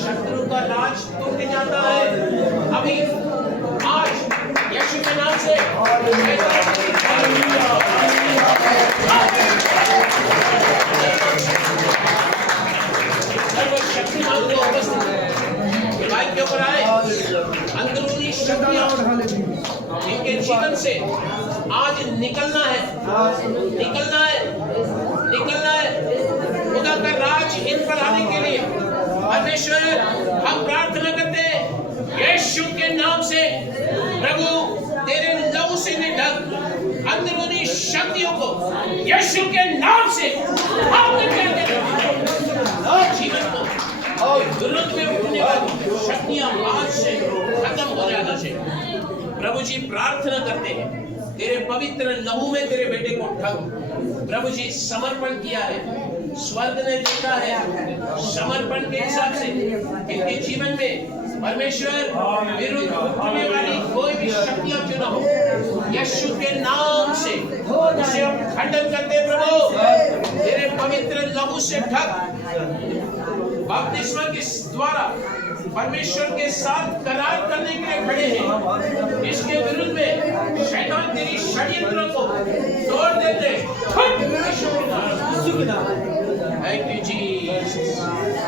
शत्रु का राज टूट जाता है अभी आज यीशु के नाम से। सर्वशक्तिमान को उपस्थित माइक के ऊपर आए। अंदरूनी शक्तियां इनके जीवन से आज निकलना है, निकलना है, निकलना है। खुदा का राज इन पर आने के लिए परमेश्वर हम प्रार्थना करते हैं यीशु के नाम से। प्रभु तेरे लहू से निढक अंदरूनी शक्तियों को यीशु के नाम से जीवन को और दुर्लभ में उठने वाली शक्तियां आज से खत्म हो जाना चाहिए। प्रभु जी प्रार्थना करते हैं तेरे पवित्र लहू में तेरे बेटे को ढक। प्रभु जी समर्पण किया है, स्वर्ग ने देखा है समर्पण के हिसाब से इनके जीवन में परमेश्वर विरुद्ध उठने वाली कोई भी शक्तियां क्यों न हो, यीशु के नाम से उसे हम खंडन करते हैं। प्रभु तेरे पवित्र लहू से ढक। बपतिस्मा के द्वारा परमेश्वर के साथ करार करने के लिए खड़े हैं। इसके विरुद्ध में शैतान तेरी षड्यंत्रों को तोड़ देते। Thank you Jesus,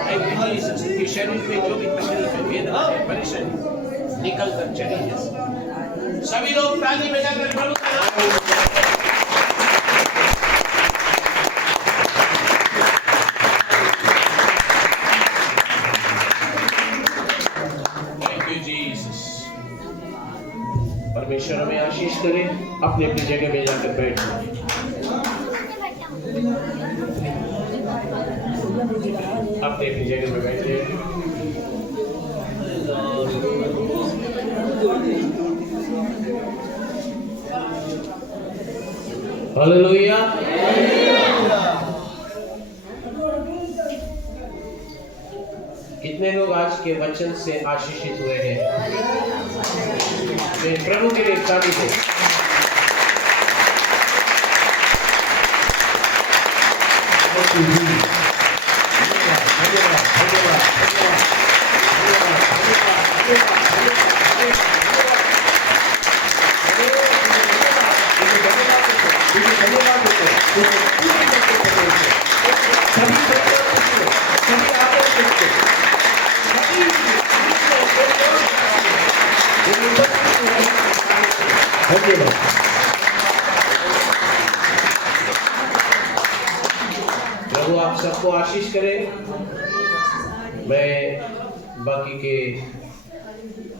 thank you Jesus. इनके शरीर में जो भी तकलीफ है, वेदना है, परेशानी निकल कर चली जाए। सभी लोग ताली बजाकर प्रभु का नाम। परमेश्वर हमें आशीष करे। अपने अपनी जगह में जाकर बैठ अपने अपनी जगह में बैठ जाए। हालेलुया। कितने लोग आज के वचन से आशीषित हुए हैं? प्रभु के लिए ताली दे। आपको आशीष करे। मैं बाकी के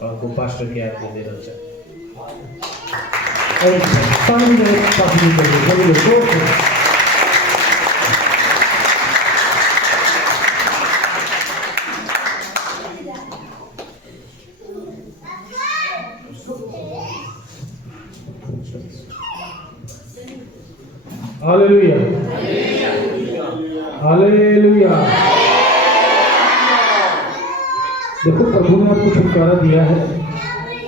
आपको पास्टर के हाथ में देना चाहता हूँ। Hallelujah, hallelujah. देखो प्रभु ने आपको छुटकारा दिया है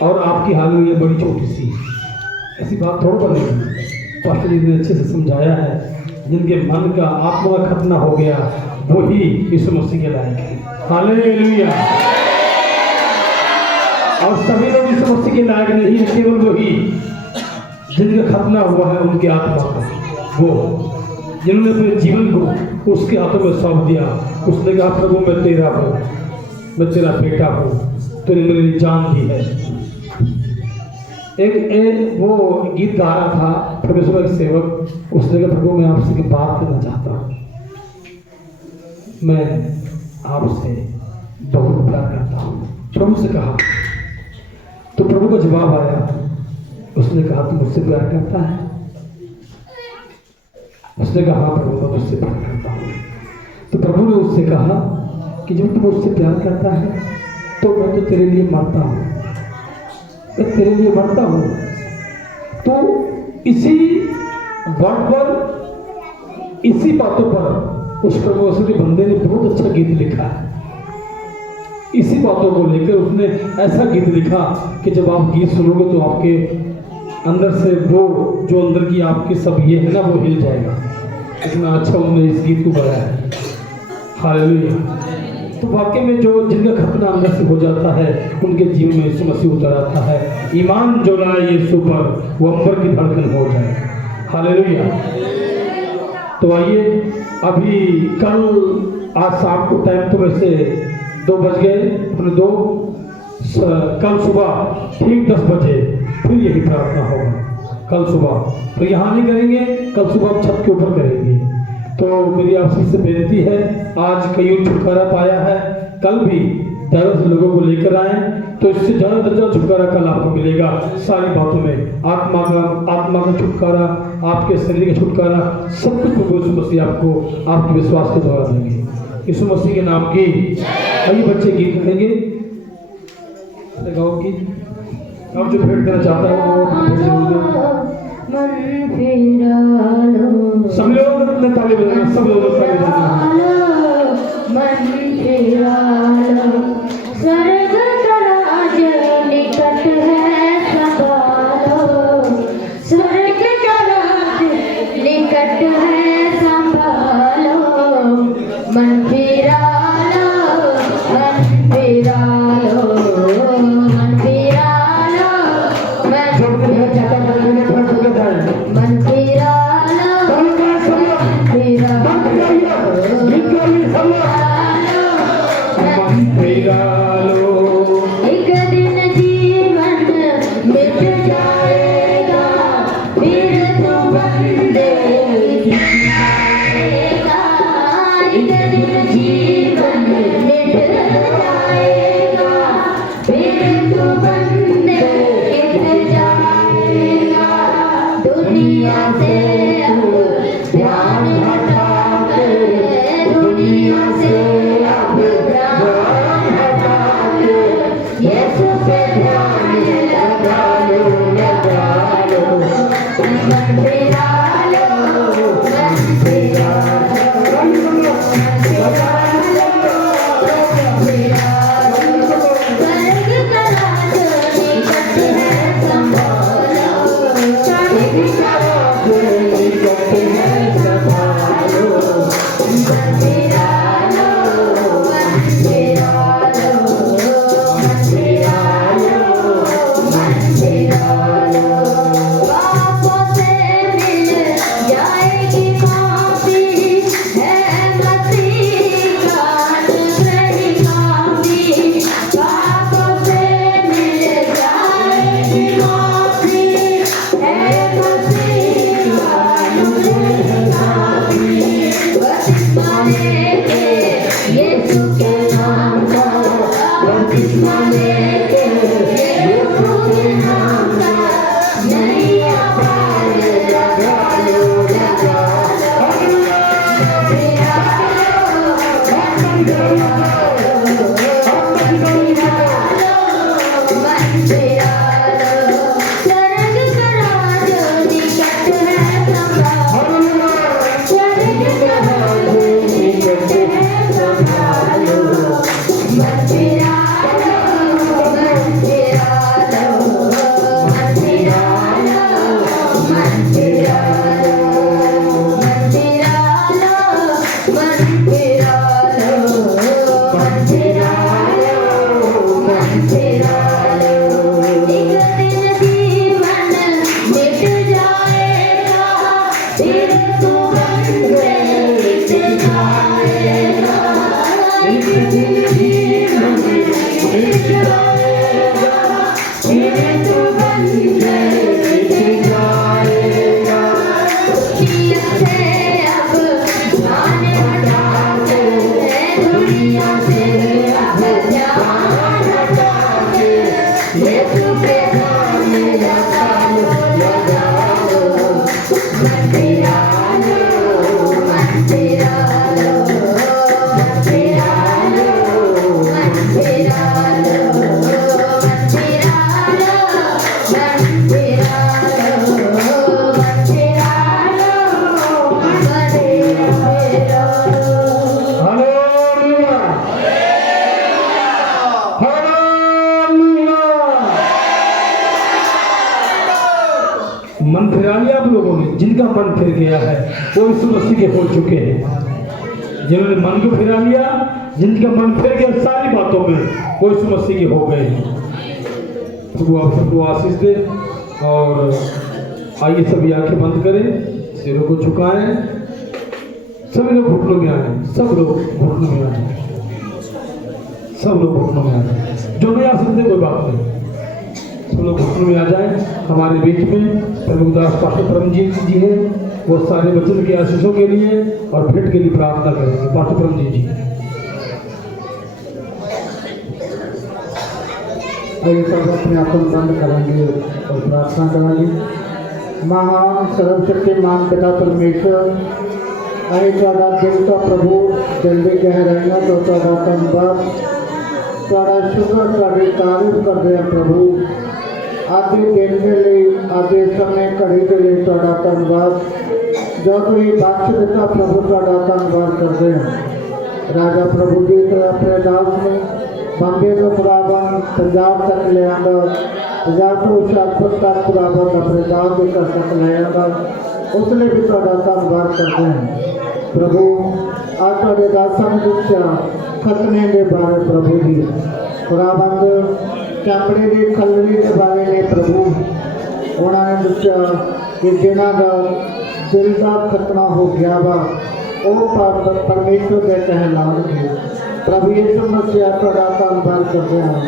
और आपकी हालेलुया बड़ी छोटी सी है। ऐसी बात थोड़ा बनेगी। पास्टर जी ने अच्छे से समझाया है। जिनके मन का आत्मा का खतना हो गया वही यीशु मसीह के लायक है। हालेलुया। और सभी लोग यीशु मसीह के लायक नहीं है, केवल वही जिनका खतना हुआ है उनके आत्मा का, वो जिन्होंने अपने जीवन को उसके हाथों में सौंप दिया। उसने कहा प्रभु मैं तेरा हूँ, मैं तेरा बेटा हूँ, तूने मेरी जान दी है। एक वो गीत गा रहा था परमेश्वर का सेवक। उसने कहा प्रभु मैं आपसे बात करना चाहता हूँ, मैं आपसे बहुत प्यार करता हूँ। प्रभु से कहा तो प्रभु का जवाब आया। उसने कहा तू मुझसे प्यार करता है? उसने कहा हाँ प्रभु मैं तुझसे प्यार करता हूँ। तो प्रभु ने उससे कहा कि जब तू मुझसे प्यार करता है तो मैं तो तेरे लिए मरता हूँ, मैं तेरे लिए मरता हूँ। तो इसी वर्ड पर, इसी बातों पर उस परमेश्वर के बंदे ने बहुत अच्छा गीत लिखा है। इसी बातों को लेकर उसने ऐसा गीत लिखा कि जब आप गीत सुनोगे तो आपके अंदर से वो जो अंदर की आपकी सब ये है ना वो हिल जाएगा। इतना अच्छा उन्होंने इस गीत को गाया है। हालेलुया। तो वाकई में जो जिनका खतना अंदर से हो जाता है उनके जीवन में यीशु मसीह उतर आता है। ईमान जो लाए यीशु पर वो अंबर की धड़कन हो जाए। हालेलुया। तो आइए अभी कल आज शाम को टाइम तो वैसे 2 बज गए, अपने 2 कल सुबह ठीक 10 बजे फिर यही प्रार्थना होगा। कल सुबह तो यहाँ नहीं करेंगे, कल सुबह छत के ऊपर करेंगे। तो मेरी आपसे से बेनती है, आज कई छुटकारा पाया है, कल भी ज़्यादा से लोगों को लेकर आए तो इससे ज़्यादा छुटकारा कल आपको मिलेगा। सारी बातों में आत्मा का छुटकारा, आपके शरीर का छुटकारा, सब कुछ प्रभु यीशु मसीह आपको आपके विश्वास के द्वारा देंगे। यीशु मसीह के नाम की आइए बच्चे गीत गाएंगे। गाओ गीत। अब जो भेंट करना चाहता है वो सब लोग अपने ताली बजाना, सब लोग ताली बजाना। स्वर्ग का राज निकट है संभालो, स्वर्ग का राज निकट है संभालो। मन फिरा लो, मन फिरा लो, मन फिरा लो, मन फिरा लो, मन फिरा एक दिन जीवन मिट जाएगा, फिर तो बंदे आएगा। एक दिन जीवन मिट जाएगा, फिर तो बंदे जाएगा। दुनिया से अब ध्यान हटा के, दुनिया से अब ध्यान हटा के, यीशु पे ध्यान लगा लो, लगा लो। मन फिरा लो, मन फिरा लो, मन फिरा लो, मन फिरा लो। स्वर्ग का राज निकट है संभालो, स्वर्ग का राज निकट है संभालो। मन फिरा लो, दुनिया से अब ध्यान हटा के यीशु के नाम में लगाओ मंदिरा लो मंदिरा लो मंदिरा लो मंदिरा लो मंदिरा लो मंदिरा लो मंदिरा लो मंदिरा लो हालेलुया हालेलुया। मन फिरा लिया आप लोगों ने, जिनका मन फिर गया है वो यीशु मसीह के हो चुके हैं। जिन्होंने मन को फिरा लिया, जिनका मन फिर गया सारी बातों में, वो यीशु मसीह के हो गए हैं। प्रभु आप सबको आशीष दे। और आइए सभी आंखें बंद करें, सिरों को झुकाएं, सभी लोग घुटनों में आए, सब लोग घुटनों में आए, सब लोग घुटनों में आए। जो नहीं आ सकते कोई बात नहीं, सब लोग घुटनों में आ जाए। हमारे बीच में प्रभुदास पास्टर परमजीत जी हैं, वो सारे बच्चों के आशीषों के लिए और भेंट के लिए प्रार्थना करेंगे। पास्टर परमजीत जी आइए सब अपने आंखों बंद करेंगे और प्रार्थना करेंगे। महान सर्वशक्तिमान पिता परमेश्वर, ਅਸੀਂ ਤੁਹਾਡਾ ਦਿਲ ਤੋਂ ਪ੍ਰਭੂ ਦਿਲ ਦੇ ਗਹਿਰਾਈਆਂ ਤੋਂ ਤੁਹਾਡਾ ਧੰਨਵਾਦ, ਤੁਹਾਡਾ ਸ਼ੁਕਰ, ਤੁਹਾਡੀ ਤਾਰੀਫ ਕਰਦੇ ਹਾਂ ਪ੍ਰਭੂ। ਅੱਜ ਦੇ ਦਿਨ ਦੇ ਲਈ, ਅੱਜ ਦੇ ਸਮੇਂ ਘੜੀ ਦੇ ਲਈ ਤੁਹਾਡਾ ਧੰਨਵਾਦ। ਜੋ ਤੁਸੀਂ ਬਖਸ਼ ਦਿੱਤਾ ਪ੍ਰਭੂ, ਤੁਹਾਡਾ ਧੰਨਵਾਦ ਕਰਦੇ ਹਾਂ। ਰਾਜਾ ਪ੍ਰਭੂ ਜੀ ਆਪਣੇ ਦਾਸ ਨੇ ਬੰਬੇ ਤੋਂ ਖੁਦਾਵੰਦ ਪੰਜਾਬ ਤੱਕ ਲੈ ਆਂਦਾ, ਪੰਜਾਬ ਤੋਂ ਹੁਸ਼ਿਆਰਪੁਰ ਤੱਕ ਖੁਦਾਵੰਦ ਆਪਣੇ ਦਾਸ ਦੇ ਘਰ ਤੱਕ ਲੈ ਆਂਦਾ, ਉਸ ਲਈ ਵੀ ਤੁਹਾਡਾ ਧੰਨਵਾਦ ਕਰਦੇ ਹਾਂ प्रभु। आज ਤੁਹਾਡੇ ਦਾਸਾਂ ਨੂੰ ਦੱਸਿਆ ਖਤਨੇ ਦੇ ਬਾਰੇ ਪ੍ਰਭੂ ਜੀ, ਖੁਦਾਵੰਦ ਚਾਂਬੜੇ ਦੇ ਖਲੜੀ ਦੇ ਬਾਰੇ ਨੇ ਪ੍ਰਭੂ। ਉਹਨਾਂ ਨੇ ਦੱਸਿਆ ਕਿ ਜਿਨ੍ਹਾਂ ਦਾ ਦਿਲ ਦਾ ਖਤਨਾ ਹੋ ਗਿਆ ਵਾ ਉਹ ਪਰਮੇਸ਼ਰ ਦੇ ਕਹਿਲਾਣਗੇ। ਪ੍ਰਭੂ ਯਿਸੂ ਮਸੀਹ ਤੁਹਾਡਾ ਧੰਨਵਾਦ ਕਰਦੇ ਹਾਂ।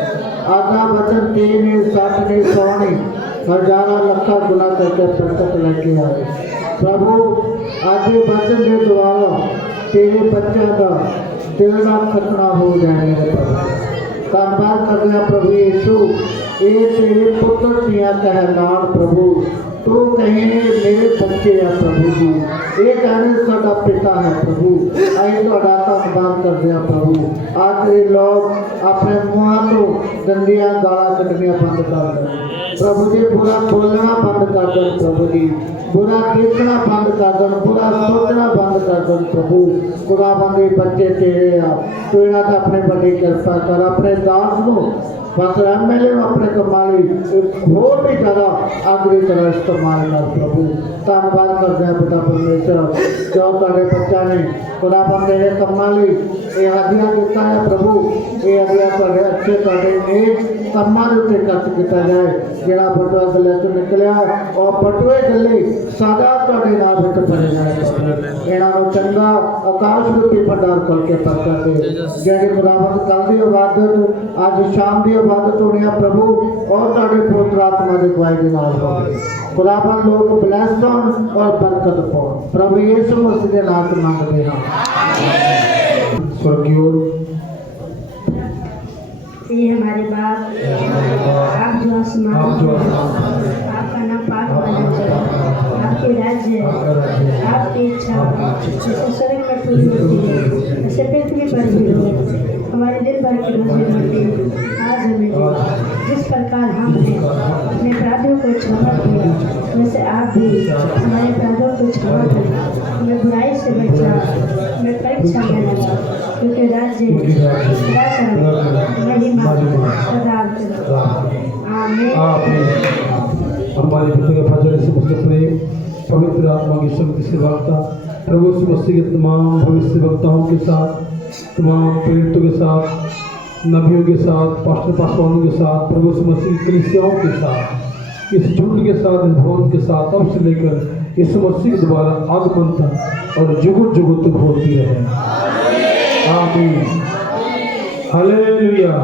ਆਗਾ ਵਚਨ 3 ਨੇ 60 ਨੇ 100 ਨੇ ਹਜ਼ਾਰਾਂ ਲੱਖਾਂ ਗੁਣਾ ਕਰਕੇ ਪ੍ਰਗਟ ਲੈ ਕੇ ਆਏ प्रभु। आज वचन के द्वारा तेरे बच्चों का दिल का खतना हो जाएगा प्रभु। धन्यवाद करते हैं प्रभु यीशु, ये तेरे पुत्र दिया कहलान प्रभु। तो कहीं मेरे बच्चे हैं प्रभु जी, ये कहने साडा पिता है प्रभु। आई तुहाडा धन्यवाद करते हैं प्रभु। आज ये लोग अपने मुँह तो गंदियां गालां कढ़नियां बंद कर दें प्रभु जी, बुरा बोलना बंद कर दें प्रभु जी, बुरा देखना बंद कर दें, बुरा सोचना बंद कर दें प्रभु। खुदावंद बच्चे तेरे आ, तू इन्हां ते अपने बड़ी कृपा कर। अपने दास को बस एमएलए अपने कमाली होर भी ज़्यादा आगरी तरह इस्तेमाल कर प्रभु। धन्यवाद करते हैं पिता परमेश्वर, जो तुहाडे बच्चा ने खुदावंद ये कमाली ये हदिया दिता है प्रभु। ये हदिया तुहाडे अच्छे तुहाडे नेक कामां दे उत्ते खर्च किया जाए। जिहड़ा बटुआ गले चों निकलिया और बटुए गले सादा तुहाडे नाम विच भरे जाए प्रभु। इन्हां नूं चंगा आकाश रूपी भंडार खोल के बरकत दे। जिहड़ी खुदावंद कल दी इबादत अज शाम दी इबादत होनी है प्रभु, और तुहाडे पवित्र आत्मा दी अगुवाई दे नाल होवे। खुदावंद लोग ब्लेस्ड होण और बरकत पाउण प्रभु यीशु मसीह दे नाम ते मंगदे हां। स्वर्गीय ये हमारे बाप आप जो आसमान आपका नाम पाक माना जाए, आपके राज्य आपकी इच्छा जैसे स्वर्ग में पूरी होती है वैसे पृथ्वी पर भी हो। हमारे दिन भर की रोजी रोटी आज हमें दो, जिस प्रकार हमने अपने अपराधियों को क्षमा किया वैसे आप भी हमारे अपराधों को क्षमा करें। हमें बुराई से बचा, हमें परीक्षा में लगा, क्योंकि राज्य महिमा सदा आमीन। हमारे पिता के फजल से मुझसे प्रेम पवित्र आत्मा की शक्ति से वक्ता प्रभु यीशु मसीह के तमाम भविष्य वक्ताओं के साथ, तमाम प्रेरितों के साथ, नबियों के साथ, पास्टर पासवानों के साथ, प्रभु यीशु मसीह की कलीसियाओं के साथ, इस झुंड के साथ, इस भवन के साथ, अब से लेकर यीशु मसीह के द्वारा आगमन तक और जुगुत जुगुत तक होती रहे। आमीन। हालेलुया।